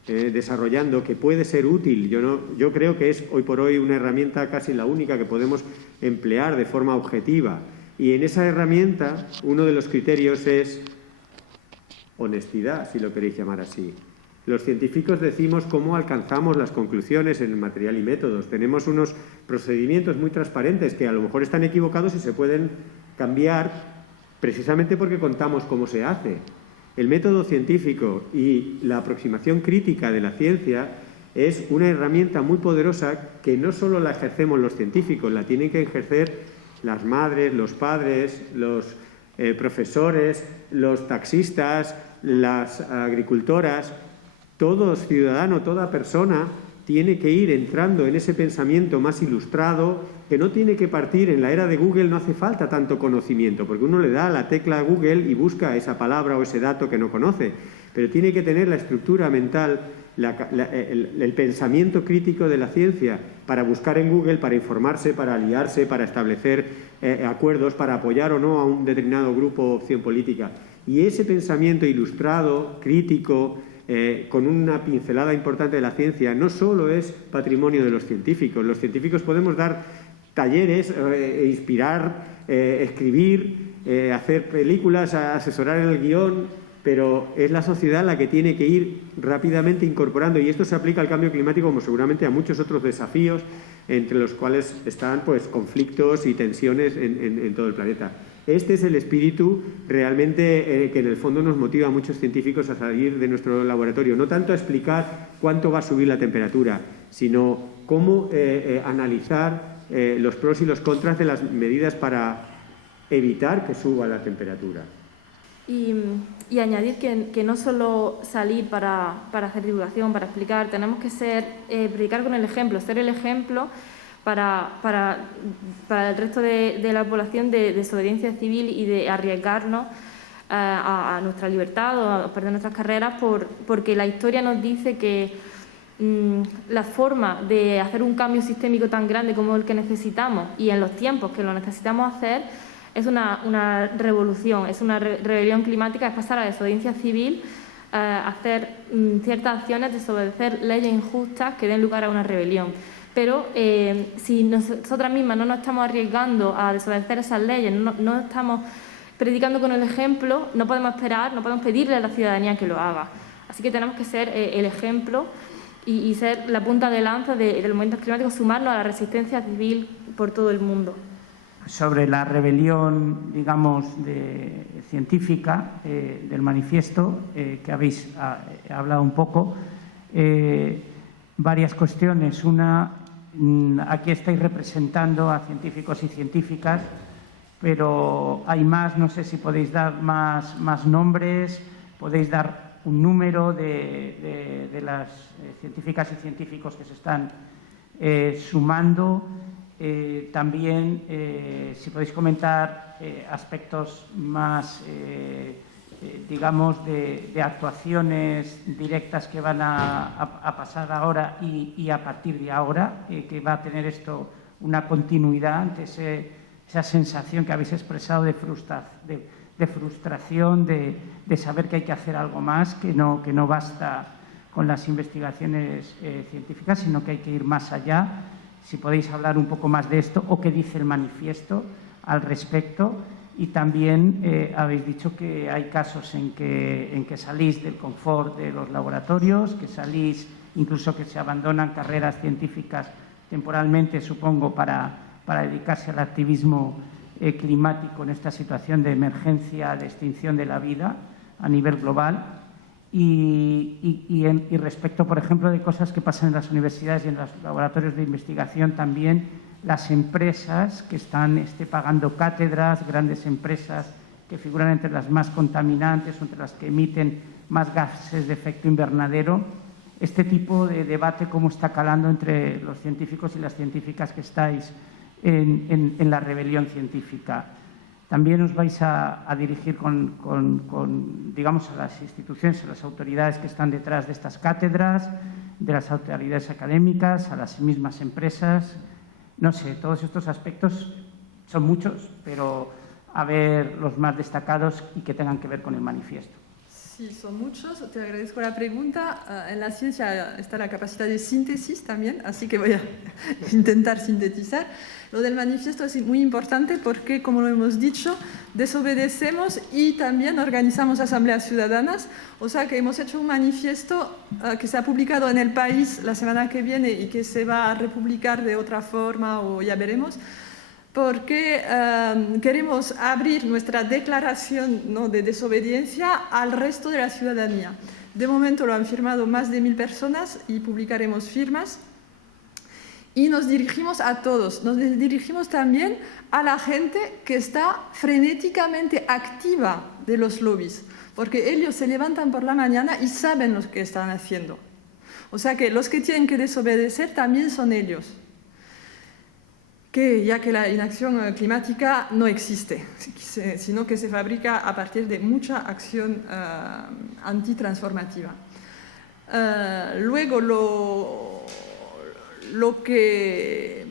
desarrollando, que puede ser útil. Yo creo que es hoy por hoy una herramienta casi la única que podemos emplear de forma objetiva. Y en esa herramienta uno de los criterios es honestidad, si lo queréis llamar así. Los científicos decimos cómo alcanzamos las conclusiones en el material y métodos. Tenemos unos procedimientos muy transparentes que a lo mejor están equivocados y se pueden cambiar precisamente porque contamos cómo se hace. El método científico y la aproximación crítica de la ciencia es una herramienta muy poderosa que no solo la ejercemos los científicos, la tienen que ejercer las madres, los padres, los profesores, los taxistas, las agricultoras. Todo ciudadano, toda persona tiene que ir entrando en ese pensamiento más ilustrado, que no tiene que partir. En la era de Google no hace falta tanto conocimiento, porque uno le da a la tecla a Google y busca esa palabra o ese dato que no conoce, pero tiene que tener la estructura mental, el pensamiento crítico de la ciencia para buscar en Google, para informarse, para aliarse, para establecer acuerdos, para apoyar o no a un determinado grupo o opción política. Y ese pensamiento ilustrado, crítico, con una pincelada importante de la ciencia, no solo es patrimonio de los científicos. Los científicos podemos dar talleres, inspirar, escribir, hacer películas, asesorar en el guión, pero es la sociedad la que tiene que ir rápidamente incorporando, y esto se aplica al cambio climático como seguramente a muchos otros desafíos, entre los cuales están pues conflictos y tensiones en todo el planeta. Este es el espíritu realmente que en el fondo nos motiva a muchos científicos a salir de nuestro laboratorio, no tanto a explicar cuánto va a subir la temperatura, sino cómo analizar los pros y los contras de las medidas para evitar que suba la temperatura. Y añadir que no solo salir para hacer divulgación, para explicar, tenemos que predicar con el ejemplo, ser el ejemplo para el resto de la población de desobediencia civil y de arriesgarnos a nuestra libertad o a perder nuestras carreras porque la historia nos dice que la forma de hacer un cambio sistémico tan grande como el que necesitamos y en los tiempos que lo necesitamos hacer es una revolución, es una rebelión climática, es pasar a la desobediencia civil, hacer ciertas acciones, desobedecer leyes injustas que den lugar a una rebelión. Pero si nosotras mismas no nos estamos arriesgando a desobedecer esas leyes, no estamos predicando con el ejemplo, no podemos esperar, no podemos pedirle a la ciudadanía que lo haga. Así que tenemos que ser el ejemplo y ser la punta de lanza de los movimientos climáticos, sumarnos a la resistencia civil por todo el mundo. Sobre la rebelión, digamos, científica del manifiesto, que habéis hablado un poco, varias cuestiones. Una, aquí estáis representando a científicos y científicas, pero hay más, no sé si podéis dar más nombres, podéis dar un número de las científicas y científicos que se están sumando. También, si podéis comentar aspectos más, digamos, de actuaciones directas que van a pasar ahora y a partir de ahora, que va a tener esto una continuidad ante esa sensación que habéis expresado de frustración, de saber que hay que hacer algo más, que no basta con las investigaciones científicas, sino que hay que ir más allá. Si podéis hablar un poco más de esto o qué dice el manifiesto al respecto. Y también habéis dicho que hay casos en que salís del confort de los laboratorios, que salís, incluso que se abandonan carreras científicas temporalmente, supongo, para dedicarse al activismo climático en esta situación de emergencia, de extinción de la vida a nivel global. Y respecto, por ejemplo, de cosas que pasan en las universidades y en los laboratorios de investigación, también las empresas que están pagando cátedras, grandes empresas que figuran entre las más contaminantes, entre las que emiten más gases de efecto invernadero. Este tipo de debate, ¿cómo está calando entre los científicos y las científicas que estáis en la rebelión científica? También os vais a dirigir digamos, a las instituciones, a las autoridades que están detrás de estas cátedras, de las autoridades académicas, a las mismas empresas. No sé, todos estos aspectos son muchos, pero a ver los más destacados y que tengan que ver con el manifiesto. Sí, son muchos. Te agradezco la pregunta. En la ciencia está la capacidad de síntesis también, así que voy a intentar sintetizar. Lo del manifiesto es muy importante porque, como lo hemos dicho, desobedecemos y también organizamos asambleas ciudadanas. O sea que hemos hecho un manifiesto que se ha publicado en El País la semana que viene y que se va a republicar de otra forma o ya veremos, porque queremos abrir nuestra declaración, ¿no?, de desobediencia al resto de la ciudadanía. De momento lo han firmado más de 1000 personas y publicaremos firmas. Y nos dirigimos a todos, nos dirigimos también a la gente que está frenéticamente activa de los lobbies, porque ellos se levantan por la mañana y saben lo que están haciendo. O sea que los que tienen que desobedecer también son ellos, ya que la inacción climática no existe, sino que se fabrica a partir de mucha acción antitransformativa. Luego lo que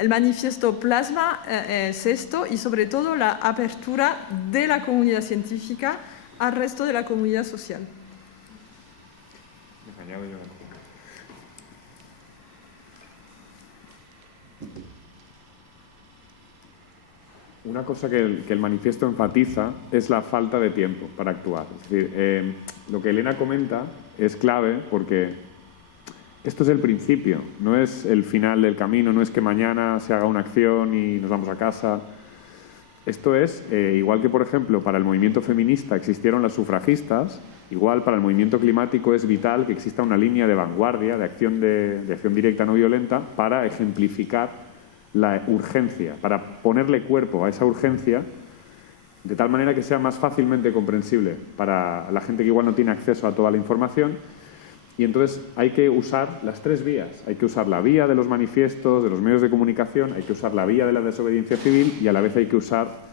el manifiesto plasma es esto y sobre todo la apertura de la comunidad científica al resto de la comunidad social. Una cosa que el manifiesto enfatiza es la falta de tiempo para actuar. Es decir, lo que Elena comenta es clave porque esto es el principio, no es el final del camino, no es que mañana se haga una acción y nos vamos a casa. Esto es, igual que por ejemplo para el movimiento feminista existieron las sufragistas, igual para el movimiento climático es vital que exista una línea de vanguardia, de acción directa no violenta, para ejemplificar la urgencia, para ponerle cuerpo a esa urgencia de tal manera que sea más fácilmente comprensible para la gente que igual no tiene acceso a toda la información. Y entonces hay que usar las 3 vías. Hay que usar la vía de los manifiestos, de los medios de comunicación, hay que usar la vía de la desobediencia civil y a la vez hay que usar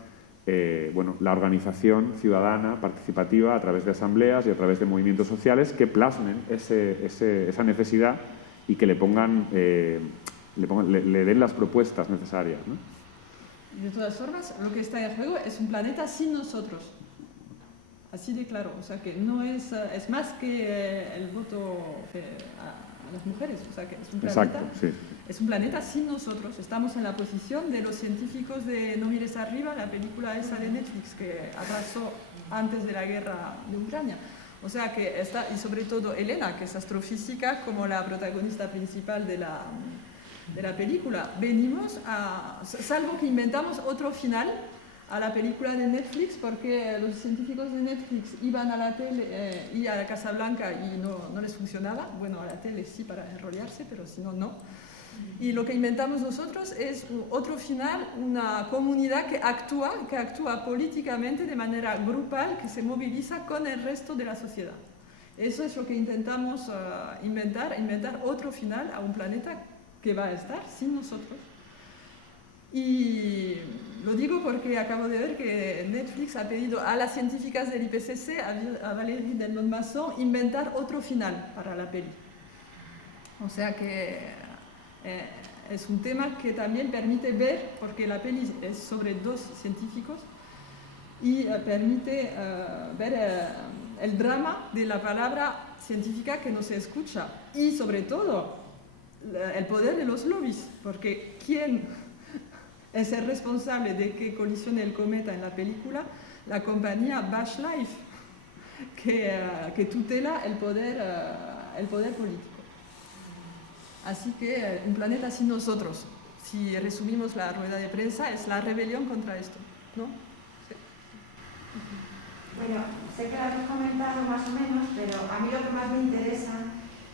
la organización ciudadana, participativa, a través de asambleas y a través de movimientos sociales que plasmen esa necesidad y que le den las propuestas necesarias, ¿no? De todas formas, lo que está en juego es un planeta sin nosotros. Así de claro, o sea que no es más que el voto a las mujeres, o sea que es un planeta, exacto, sí. Es un planeta sin nosotros. Estamos en la posición de los científicos de No mires arriba, la película esa de Netflix que atrasó antes de la guerra de Ucrania. O sea que está, y sobre todo Elena, que es astrofísica, como la protagonista principal de la película. Venimos salvo que inventamos otro final a la película de Netflix, porque los científicos de Netflix iban a la tele y a la Casa Blanca y no les funcionaba. Bueno, a la tele sí para enrollarse, pero si no, no. Y lo que inventamos nosotros es otro final, una comunidad que actúa políticamente de manera grupal, que se moviliza con el resto de la sociedad. Eso es lo que intentamos inventar otro final a un planeta que va a estar sin nosotros. Y lo digo porque acabo de ver que Netflix ha pedido a las científicas del IPCC, a Valérie Delmont-Masson, inventar otro final para la peli. O sea que es un tema que también permite ver, porque la peli es sobre 2 científicos, y permite ver el drama de la palabra científica que no se escucha. Y sobre todo, el poder de los lobbies, porque ¿quién es el responsable de que colisione el cometa en la película? La compañía Bush Life, que tutela el poder político. Así que un planeta sin nosotros, si resumimos la rueda de prensa, es la rebelión contra esto, ¿no? Sí. Bueno, sé que lo habéis comentado más o menos, pero a mí lo que más me interesa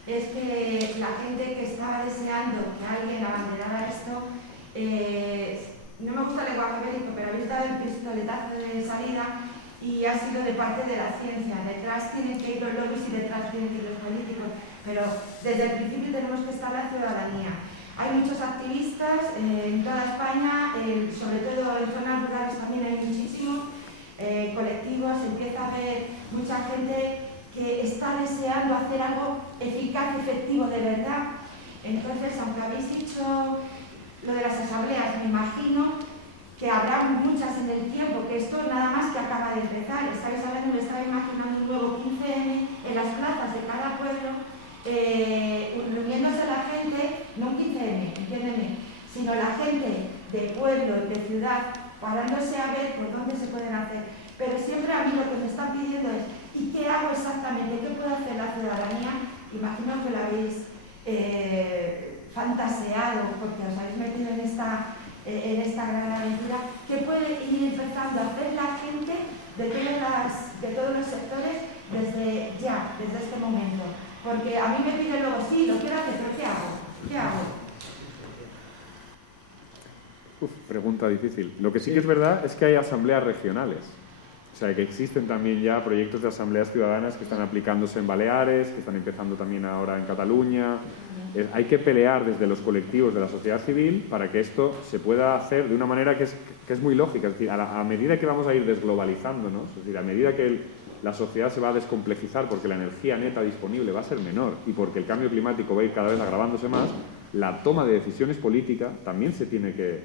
es que la gente que estaba deseando que alguien abanderara esto, no me gusta el lenguaje médico, pero habéis dado el pistoletazo de salida y ha sido de parte de la ciencia. Detrás tienen que ir los lobbies y detrás tienen que ir los políticos, pero desde el principio tenemos que estar la ciudadanía. Hay muchos activistas en toda España, sobre todo en zonas rurales también hay muchísimos colectivos, empieza a haber mucha gente que está deseando hacer algo eficaz, efectivo, de verdad. Entonces, aunque habéis dicho lo de las asambleas, me imagino que habrá muchas en el tiempo, que esto nada más que acaba de empezar. Estáis hablando, me estaba imaginando un nuevo 15 sino la gente de pueblo y de ciudad parándose a ver por dónde se pueden hacer. Pero siempre a mí lo que me están pidiendo es ¿y qué hago exactamente? ¿Qué puede hacer la ciudadanía? Imagino que lo habéis fantaseado porque os habéis metido en esta gran aventura. ¿Qué puede ir empezando a hacer la gente de todos los sectores desde ya, desde este momento? Porque a mí me piden luego, sí, lo quiero hacer, pero ¿qué hago? ¿Qué hago? Pregunta difícil. Lo que sí que es verdad es que hay asambleas regionales. O sea, que existen también ya proyectos de asambleas ciudadanas que están aplicándose en Baleares, que están empezando también ahora en Cataluña. Hay que pelear desde los colectivos de la sociedad civil para que esto se pueda hacer de una manera que es muy lógica. Es decir, a medida que vamos a ir desglobalizándonos, es decir, a medida que la sociedad se va a descomplejizar porque la energía neta disponible va a ser menor y porque el cambio climático va a ir cada vez agravándose más, la toma de decisiones políticas también se tiene que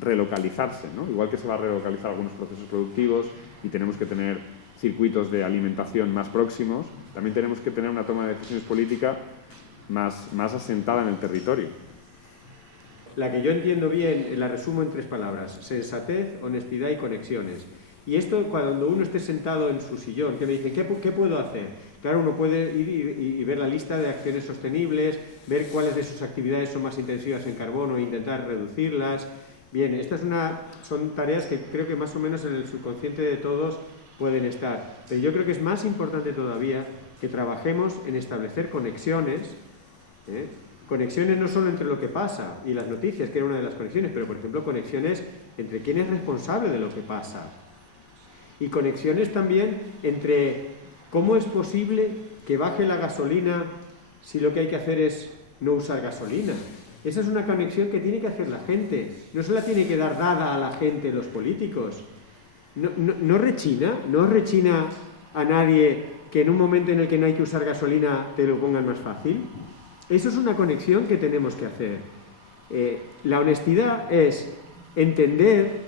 relocalizarse, ¿no? Igual que se va a relocalizar algunos procesos productivos y tenemos que tener circuitos de alimentación más próximos, también tenemos que tener una toma de decisiones política más asentada en el territorio. La que yo entiendo bien, la resumo en 3 palabras: sensatez, honestidad y conexiones. Y esto, cuando uno esté sentado en su sillón, que me dice, ¿qué puedo hacer? Claro, uno puede ir y ver la lista de acciones sostenibles, ver cuáles de sus actividades son más intensivas en carbono e intentar reducirlas. Bien, estas son tareas que creo que más o menos en el subconsciente de todos pueden estar. Pero yo creo que es más importante todavía que trabajemos en establecer conexiones, conexiones no solo entre lo que pasa y las noticias, que era una de las conexiones, pero por ejemplo conexiones entre quién es responsable de lo que pasa. Y conexiones también entre cómo es posible que baje la gasolina si lo que hay que hacer es no usar gasolina. Esa es una conexión que tiene que hacer la gente, no se la tiene que dar dada a la gente los políticos. No rechina a nadie que en un momento en el que no hay que usar gasolina te lo pongan más fácil. Eso es una conexión que tenemos que hacer. La honestidad es entender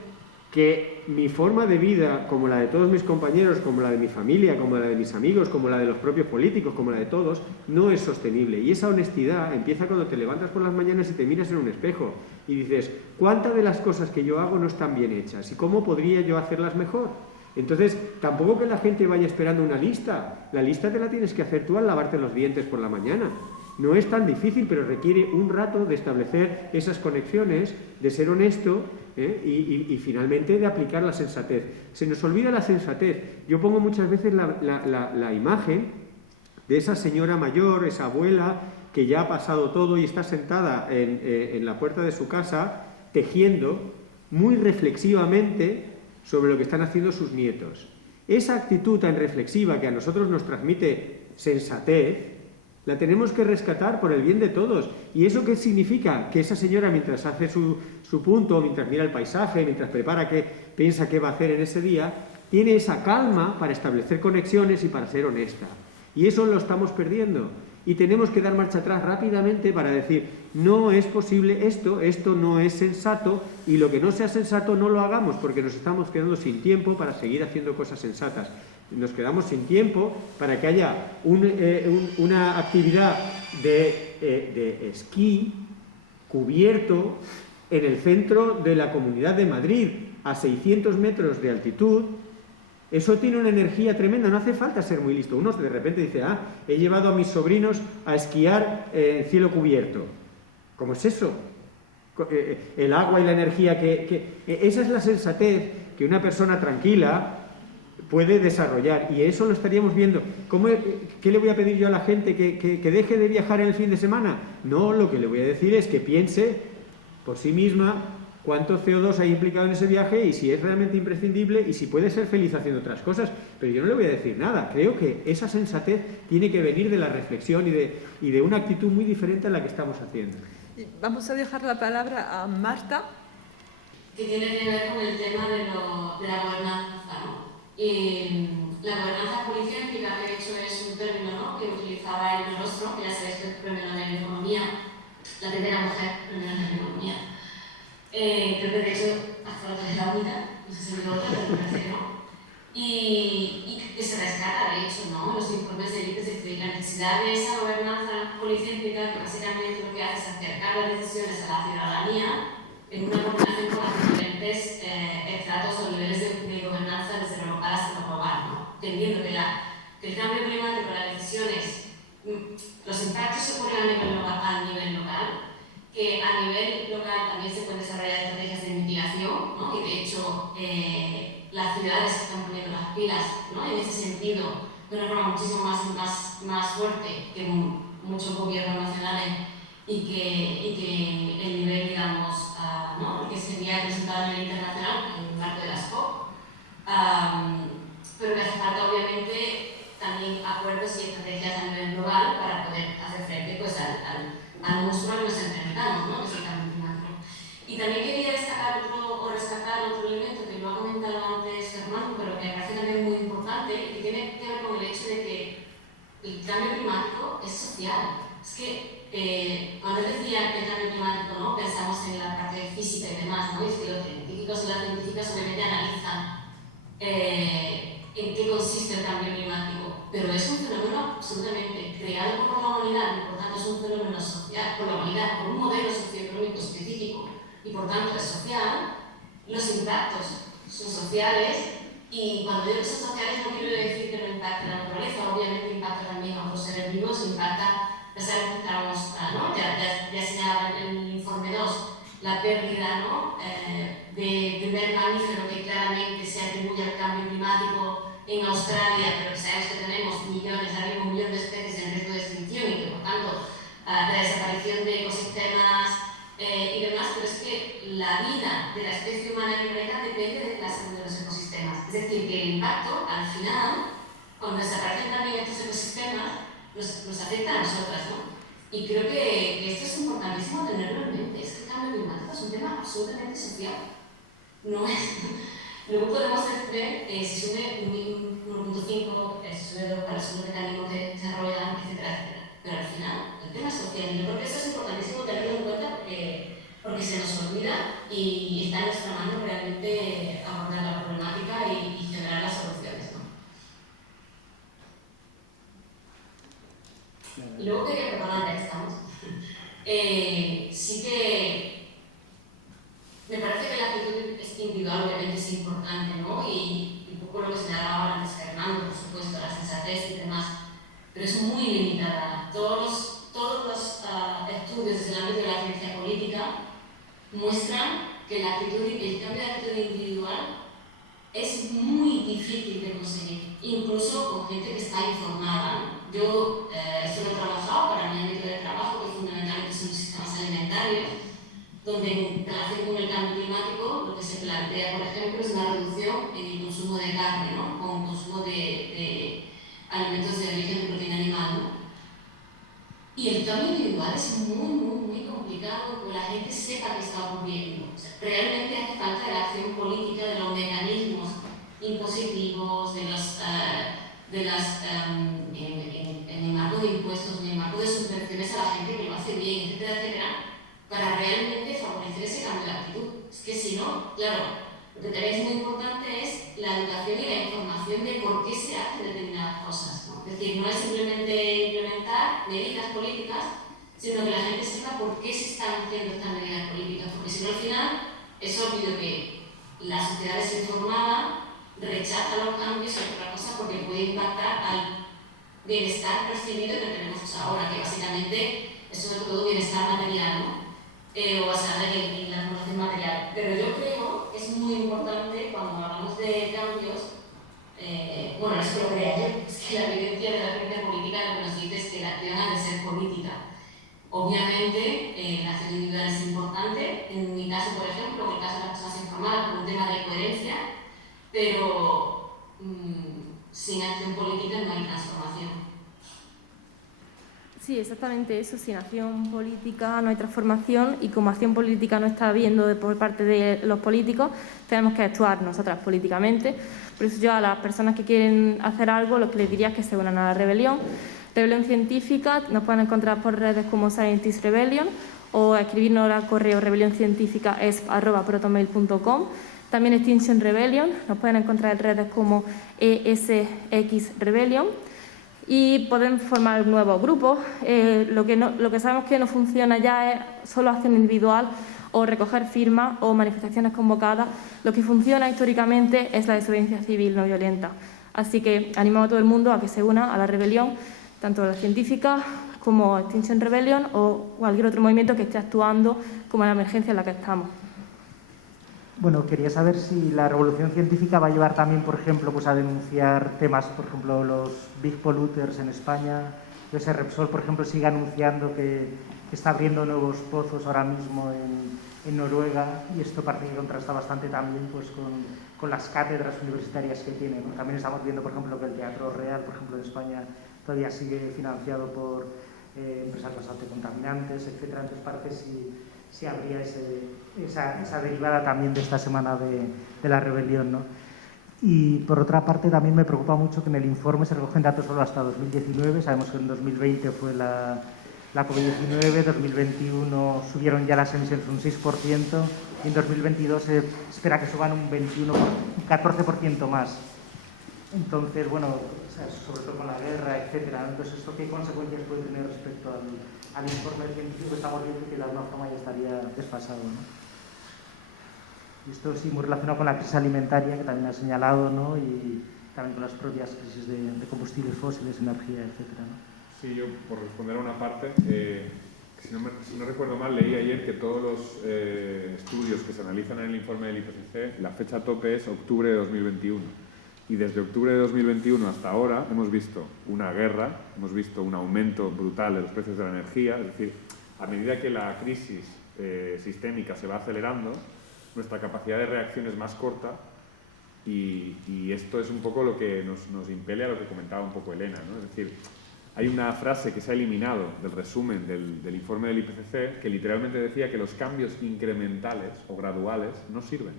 que mi forma de vida, como la de todos mis compañeros, como la de mi familia, como la de mis amigos, como la de los propios políticos, como la de todos, no es sostenible. Y esa honestidad empieza cuando te levantas por las mañanas y te miras en un espejo y dices, ¿cuántas de las cosas que yo hago no están bien hechas? ¿Y cómo podría yo hacerlas mejor? Entonces, tampoco que la gente vaya esperando una lista. La lista te la tienes que hacer tú al lavarte los dientes por la mañana. No es tan difícil, pero requiere un rato de establecer esas conexiones, de ser honesto y finalmente de aplicar la sensatez. Se nos olvida la sensatez. Yo pongo muchas veces la imagen de esa señora mayor, esa abuela, que ya ha pasado todo y está sentada en la puerta de su casa, tejiendo muy reflexivamente sobre lo que están haciendo sus nietos. Esa actitud tan reflexiva que a nosotros nos transmite sensatez, la tenemos que rescatar por el bien de todos. ¿Y eso qué significa? Que esa señora, mientras hace su punto, mientras mira el paisaje, mientras piensa qué va a hacer en ese día, tiene esa calma para establecer conexiones y para ser honesta. Y eso lo estamos perdiendo. Y tenemos que dar marcha atrás rápidamente para decir, no es posible esto no es sensato, y lo que no sea sensato no lo hagamos, porque nos estamos quedando sin tiempo para seguir haciendo cosas sensatas. Nos quedamos sin tiempo para que haya una actividad de esquí cubierto en el centro de la Comunidad de Madrid, a 600 metros de altitud. Eso tiene una energía tremenda, no hace falta ser muy listo. Uno de repente dice, he llevado a mis sobrinos a esquiar en cielo cubierto. ¿Cómo es eso? El agua y la energía esa es la sensatez que una persona tranquila puede desarrollar, y eso lo estaríamos viendo. ¿Qué le voy a pedir yo a la gente? ¿Que deje de viajar en el fin de semana? No, lo que le voy a decir es que piense por sí misma cuánto CO2 hay implicado en ese viaje y si es realmente imprescindible y si puede ser feliz haciendo otras cosas. Pero yo no le voy a decir nada. Creo que esa sensatez tiene que venir de la reflexión y de una actitud muy diferente a la que estamos haciendo. Y vamos a dejar la palabra a Marta. Que tiene que ver con el tema de la gobernanza, ¿no? Y la gobernanza policéntrica, que de hecho es un término, ¿no?, que utilizaba el Nostro, que ya sabéis que es el premio Nobel de Economía, la primera mujer premio Nobel de Economía. Creo que de hecho hasta ahora es la única, no sé si me lo otra, pero me parece que no. Y que se rescata, de hecho, ¿no?, los informes de IPCC, la necesidad de esa gobernanza policéntrica, que básicamente lo que hace es acercar acercar las decisiones a la ciudadanía en una coordinación con los diferentes estratos o niveles de gobernanza desde lo local hasta lo global, ¿no? Entendiendo que el cambio climático, las decisiones, los impactos se ponen a nivel local, que a nivel local también se pueden desarrollar estrategias de mitigación, ¿no? Y de hecho las ciudades están poniendo las pilas, ¿no? En ese sentido, de una forma muchísimo más fuerte que muchos gobiernos nacionales y que el nivel, digamos, ¿no? Que sería presentado a nivel internacional en el marco de las COP, pero que hace falta obviamente también acuerdos y estrategias a nivel global para poder hacer frente pues, al monstruo que nos enfrentamos, ¿no? Que es el cambio climático. Y también quería rescatar otro elemento que lo ha comentado antes Germán, pero que me parece también muy importante y que tiene que ver con el hecho de que el cambio climático es social. Es que cuando él decía que el cambio climático, ¿no? Pensamos en la parte física y demás, ¿no? Y es que los científicos y las científicas obviamente analizan en qué consiste el cambio climático, pero es un fenómeno absolutamente creado por la humanidad y por tanto es un fenómeno social, por la humanidad, por un modelo socioeconómico específico y por tanto es social. Los impactos son sociales y cuando digo que son sociales no quiero decir que no impacte la naturaleza, obviamente impacta también a otros seres vivos, impacta, ya sabemos que estamos, ¿no? ya señalaba en el informe 2, la pérdida, ¿no? de primer mamífero que claramente se atribuye al cambio climático en Australia, pero que sabemos que tenemos millones, arriba un millón de especies en riesgo de extinción y que por tanto la desaparición de ecosistemas y demás, pero es que la vida de la especie humana en el planeta depende de la salud de los ecosistemas. Es decir, que el impacto, al final, cuando desaparecen también estos ecosistemas, nos afecta a nosotras, ¿no? Y creo que esto es importantísimo tenerlo en mente. Es que el cambio climático es un tema absolutamente social. No es... Luego podemos ver si sube 1.5, si sube 2 para los mecanismos de desarrollo, etcétera, etcétera. Pero al final, el tema es social. Y yo creo que eso es importantísimo tenerlo en cuenta porque se nos olvida y está en nuestra mano realmente abordar la problemática y generar las soluciones, ¿no? Y luego quería proponer, ya que estamos, sí que me parece que la actitud individual obviamente es importante, ¿no? Y un poco lo que señalaba antes Fernando, por supuesto, la sensatez y demás, pero es muy limitada. Todos los estudios desde el ámbito de la ciencia política muestran que el cambio de actitud individual es muy difícil de conseguir, incluso con gente que está informada. Yo solo he trabajado para mi ámbito de trabajo, que fundamentalmente son sistemas alimentarios, donde en relación con el cambio climático lo que se plantea, por ejemplo, es una reducción en el consumo de carne, ¿no? Con consumo de alimentos de origen de proteína animal, ¿no? Y el cambio individual es muy complicado que la gente sepa qué está ocurriendo. O sea, realmente hace falta la acción política de los mecanismos impositivos, en el marco de impuestos, en el marco de subvenciones a la gente que lo hace bien, etcétera, etcétera, para realmente favorecer ese cambio de actitud. Es que si no, claro, lo que también es muy importante es la educación y la información de por qué se hacen determinadas cosas, ¿no? Es decir, no es simplemente implementar medidas políticas, sino que la gente sepa por qué se están haciendo estas medidas políticas, porque si no al final es obvio que la sociedad desinformada rechaza los cambios y otra cosa porque puede impactar al bienestar percibido que tenemos ahora, que básicamente es sobre todo bienestar material, ¿no? O basada en la acumulación material. Pero yo creo que es muy importante cuando hablamos de cambios, bueno, eso lo creía yo, es que la evidencia de la ciencia política lo que nos dice es que la acción ha de ser política. Obviamente, la acción individual es importante, en mi caso, por ejemplo, en el caso de las personas informadas, por un tema de coherencia, pero sin acción política no hay transformación. Sí, exactamente eso. Sin acción política no hay transformación y como acción política no está habiendo por parte de los políticos, tenemos que actuar nosotras políticamente. Por eso yo a las personas que quieren hacer algo lo que les diría es que se unan a la rebelión. Rebelión Científica, nos pueden encontrar por redes como Scientist Rebellion o escribirnos al correo rebelioncientifica@protonmail.com. También Extinction Rebellion, nos pueden encontrar en redes como ESX Rebellion. y pueden formar nuevos grupos. Lo que sabemos que no funciona ya es solo acción individual o recoger firmas o manifestaciones convocadas. Lo que funciona históricamente es la desobediencia civil no violenta. Así que animamos a todo el mundo a que se una a la rebelión, tanto la científica como Extinction Rebellion o cualquier otro movimiento que esté actuando como en la emergencia en la que estamos. Bueno, quería saber si la revolución científica va a llevar también, por ejemplo, pues a denunciar temas, por ejemplo, los big polluters en España. Ese Repsol, por ejemplo, sigue anunciando que está abriendo nuevos pozos ahora mismo en Noruega, y esto parece que contrasta bastante también pues, con las cátedras universitarias que tiene, ¿no? También estamos viendo, por ejemplo, que el Teatro Real, por ejemplo, en España todavía sigue financiado por empresas bastante contaminantes, etcétera. Entonces parece si habría esa derivada también de esta semana de la rebelión, ¿no? Y por otra parte también me preocupa mucho que en el informe se recogen datos solo hasta 2019. Sabemos que en 2020 fue la COVID-19, 2021 subieron ya las emisiones un 6% y en 2022 se espera que suban un 14% más. Entonces, bueno, sobre todo con la guerra, etcétera. Entonces, ¿esto qué consecuencias puede tener respecto al informe científico que estamos viendo, que de alguna forma ya estaría desfasado, ¿no? Y esto sí, muy relacionado con la crisis alimentaria, que también ha señalado, ¿no? Y también con las propias crisis de combustibles fósiles, energía, etcétera, ¿no? Sí, yo por responder a una parte, si no recuerdo mal, leí ayer que todos los estudios que se analizan en el informe del IPCC, la fecha tope es octubre de 2021. Y desde octubre de 2021 hasta ahora hemos visto una guerra, hemos visto un aumento brutal de los precios de la energía. Es decir, a medida que la crisis sistémica se va acelerando, nuestra capacidad de reacción es más corta, y esto es un poco lo que nos impele a lo que comentaba un poco Elena, ¿no? Es decir, hay una frase que se ha eliminado del resumen del informe del IPCC que literalmente decía que los cambios incrementales o graduales no sirven.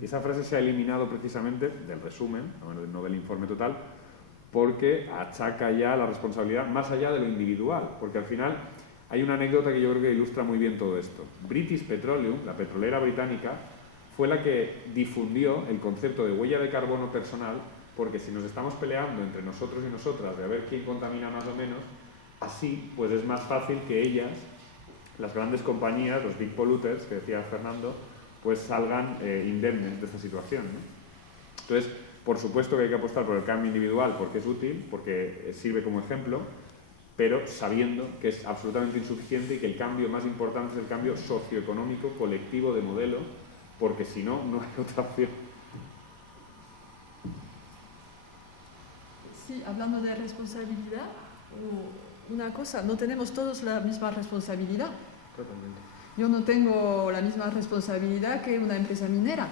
Y esa frase se ha eliminado precisamente del resumen, no del informe total, porque achaca ya la responsabilidad más allá de lo individual. Porque al final hay una anécdota que yo creo que ilustra muy bien todo esto. British Petroleum, la petrolera británica, fue la que difundió el concepto de huella de carbono personal, porque si nos estamos peleando entre nosotros y nosotras de a ver quién contamina más o menos, así pues es más fácil que ellas, las grandes compañías, los big polluters, que decía Fernando, pues salgan indemnes de esta situación, ¿no? Entonces, por supuesto que hay que apostar por el cambio individual porque es útil, porque sirve como ejemplo, pero sabiendo que es absolutamente insuficiente y que el cambio más importante es el cambio socioeconómico, colectivo, de modelo, porque si no, no hay otra opción. Sí, hablando de responsabilidad, una cosa, no tenemos todos la misma responsabilidad. Totalmente. Yo no tengo la misma responsabilidad que una empresa minera.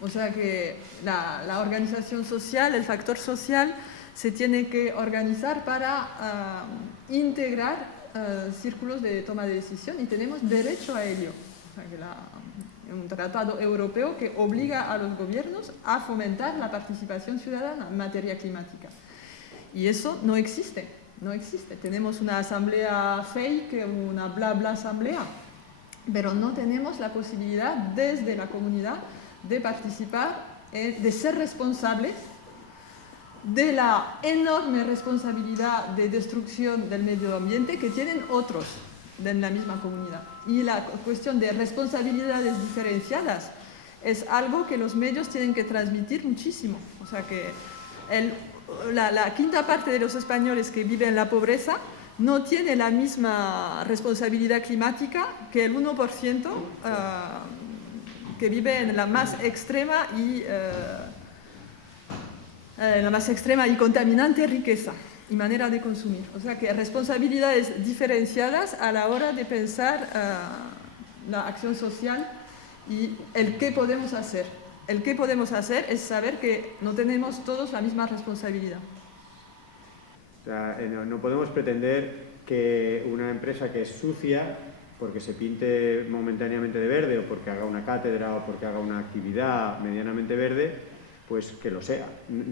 O sea que la organización social, el factor social, se tiene que organizar para integrar círculos de toma de decisión, y tenemos derecho a ello. O sea que un tratado europeo que obliga a los gobiernos a fomentar la participación ciudadana en materia climática. Y eso no existe. No existe. Tenemos una asamblea fake, una bla bla asamblea, pero no tenemos la posibilidad desde la comunidad de participar, de ser responsables de la enorme responsabilidad de destrucción del medio ambiente que tienen otros en la misma comunidad. Y la cuestión de responsabilidades diferenciadas es algo que los medios tienen que transmitir muchísimo. O sea que la quinta parte de los españoles que viven en la pobreza no tiene la misma responsabilidad climática que el 1% que vive en la más extrema y contaminante riqueza y manera de consumir. O sea que responsabilidades diferenciadas a la hora de pensar la acción social y el qué podemos hacer. El qué podemos hacer es saber que no tenemos todos la misma responsabilidad. O sea, no podemos pretender que una empresa que es sucia, porque se pinte momentáneamente de verde o porque haga una cátedra o porque haga una actividad medianamente verde, pues que lo sea.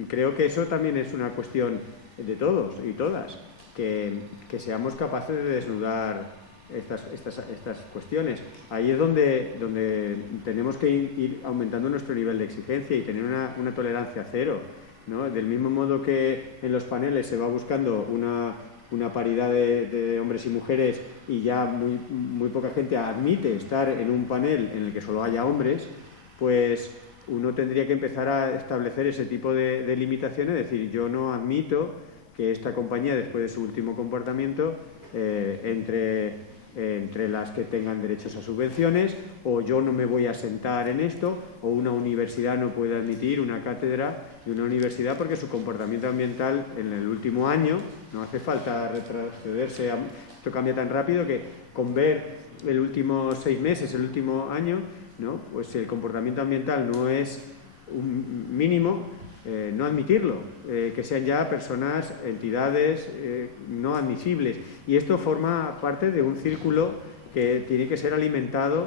Creo que eso también es una cuestión de todos y todas, que seamos capaces de desnudar estas cuestiones. Ahí es donde tenemos que ir aumentando nuestro nivel de exigencia y tener una tolerancia cero ¿no? Del mismo modo que en los paneles se va buscando una paridad de hombres y mujeres y ya muy poca gente admite estar en un panel en el que solo haya hombres, pues uno tendría que empezar a establecer ese tipo de limitaciones, es decir, yo no admito que esta compañía, después de su último comportamiento, entre las que tengan derechos a subvenciones, o yo no me voy a sentar en esto, o una universidad no puede admitir una cátedra de una universidad porque su comportamiento ambiental en el último año, no hace falta retrocederse, esto cambia tan rápido que con ver el último 6 meses, el último año, ¿no? Pues si el comportamiento ambiental no es un mínimo, no admitirlo, que sean ya personas, entidades no admisibles. Y esto forma parte de un círculo que tiene que ser alimentado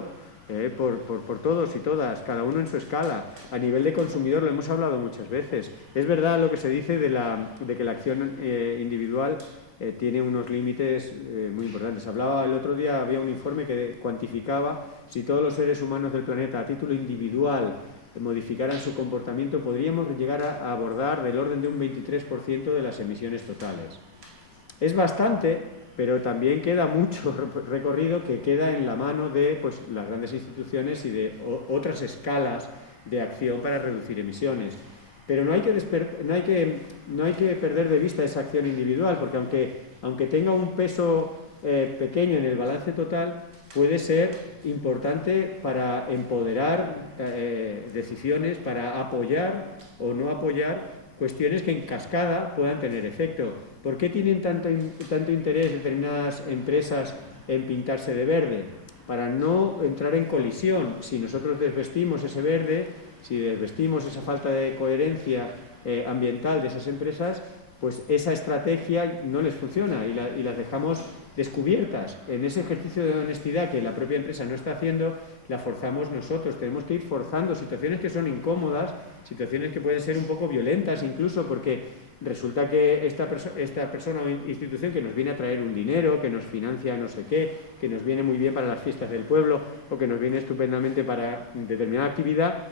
por todos y todas, cada uno en su escala. A nivel de consumidor, lo hemos hablado muchas veces. Es verdad lo que se dice de que la acción individual tiene unos límites muy importantes. Hablaba el otro día, había un informe que cuantificaba si todos los seres humanos del planeta a título individual modificaran su comportamiento, podríamos llegar a abordar del orden de un 23% de las emisiones totales. Es bastante, pero también queda mucho recorrido que queda en la mano de pues, las grandes instituciones y de otras escalas de acción para reducir emisiones. Pero no hay que perder de vista esa acción individual, porque aunque tenga un peso pequeño en el balance total, puede ser importante para empoderar decisiones, para apoyar o no apoyar cuestiones que en cascada puedan tener efecto. ¿Por qué tienen tanto interés determinadas empresas en pintarse de verde? Para no entrar en colisión. Si nosotros desvestimos ese verde, si desvestimos esa falta de coherencia ambiental de esas empresas, pues esa estrategia no les funciona y las dejamos descubiertas. En ese ejercicio de honestidad que la propia empresa no está haciendo, la forzamos nosotros. Tenemos que ir forzando situaciones que son incómodas, situaciones que pueden ser un poco violentas incluso, porque resulta que esta persona o institución que nos viene a traer un dinero, que nos financia no sé qué, que nos viene muy bien para las fiestas del pueblo o que nos viene estupendamente para determinada actividad,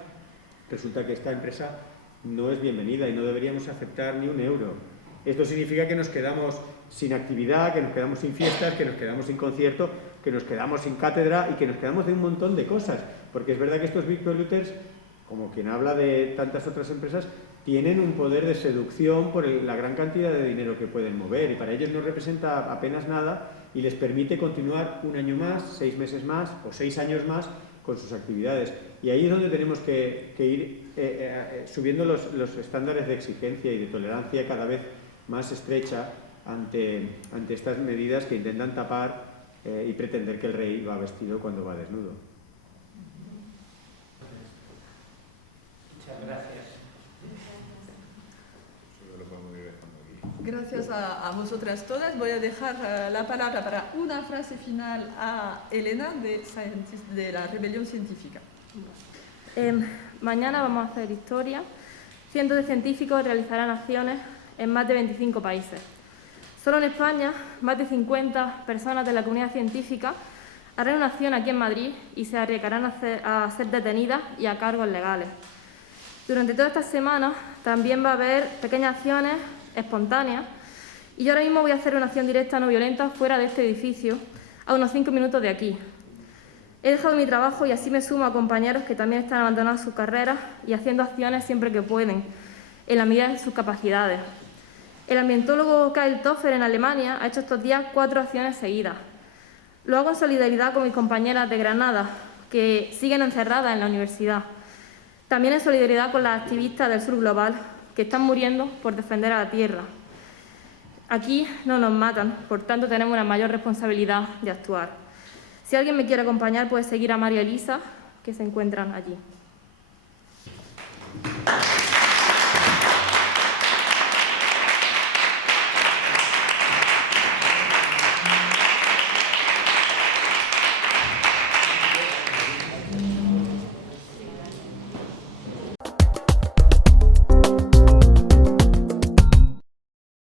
resulta que esta empresa no es bienvenida y no deberíamos aceptar ni un euro. Esto significa que nos quedamos sin actividad, que nos quedamos sin fiestas, que nos quedamos sin concierto, que nos quedamos sin cátedra y que nos quedamos de un montón de cosas. Porque es verdad que estos big polluters, como quien habla de tantas otras empresas, tienen un poder de seducción por la gran cantidad de dinero que pueden mover y para ellos no representa apenas nada y les permite continuar un año más, 6 meses más o 6 años más con sus actividades. Y ahí es donde tenemos que ir subiendo los estándares de exigencia y de tolerancia cada vez más estrecha ante estas medidas que intentan tapar y pretender que el rey va vestido cuando va desnudo. Muchas gracias. Gracias a vosotras todas. Voy a dejar la palabra para una frase final a Elena de la Rebelión Científica. Mañana vamos a hacer historia. Cientos de científicos realizarán acciones en más de 25 países. Solo en España, más de 50 personas de la comunidad científica harán una acción aquí en Madrid y se arriesgarán a ser detenidas y a cargos legales. Durante toda esta semana también va a haber pequeñas acciones espontáneas y yo ahora mismo voy a hacer una acción directa no violenta fuera de este edificio, a unos 5 minutos de aquí. He dejado mi trabajo y así me sumo a compañeros que también están abandonando sus carreras y haciendo acciones siempre que pueden, en la medida de sus capacidades. El ambientólogo Kyle Toffer en Alemania ha hecho estos días 4 acciones seguidas. Lo hago en solidaridad con mis compañeras de Granada, que siguen encerradas en la universidad. También en solidaridad con las activistas del sur global, que están muriendo por defender a la Tierra. Aquí no nos matan, por tanto tenemos una mayor responsabilidad de actuar. Si alguien me quiere acompañar, puede seguir a María Elisa, que se encuentran allí.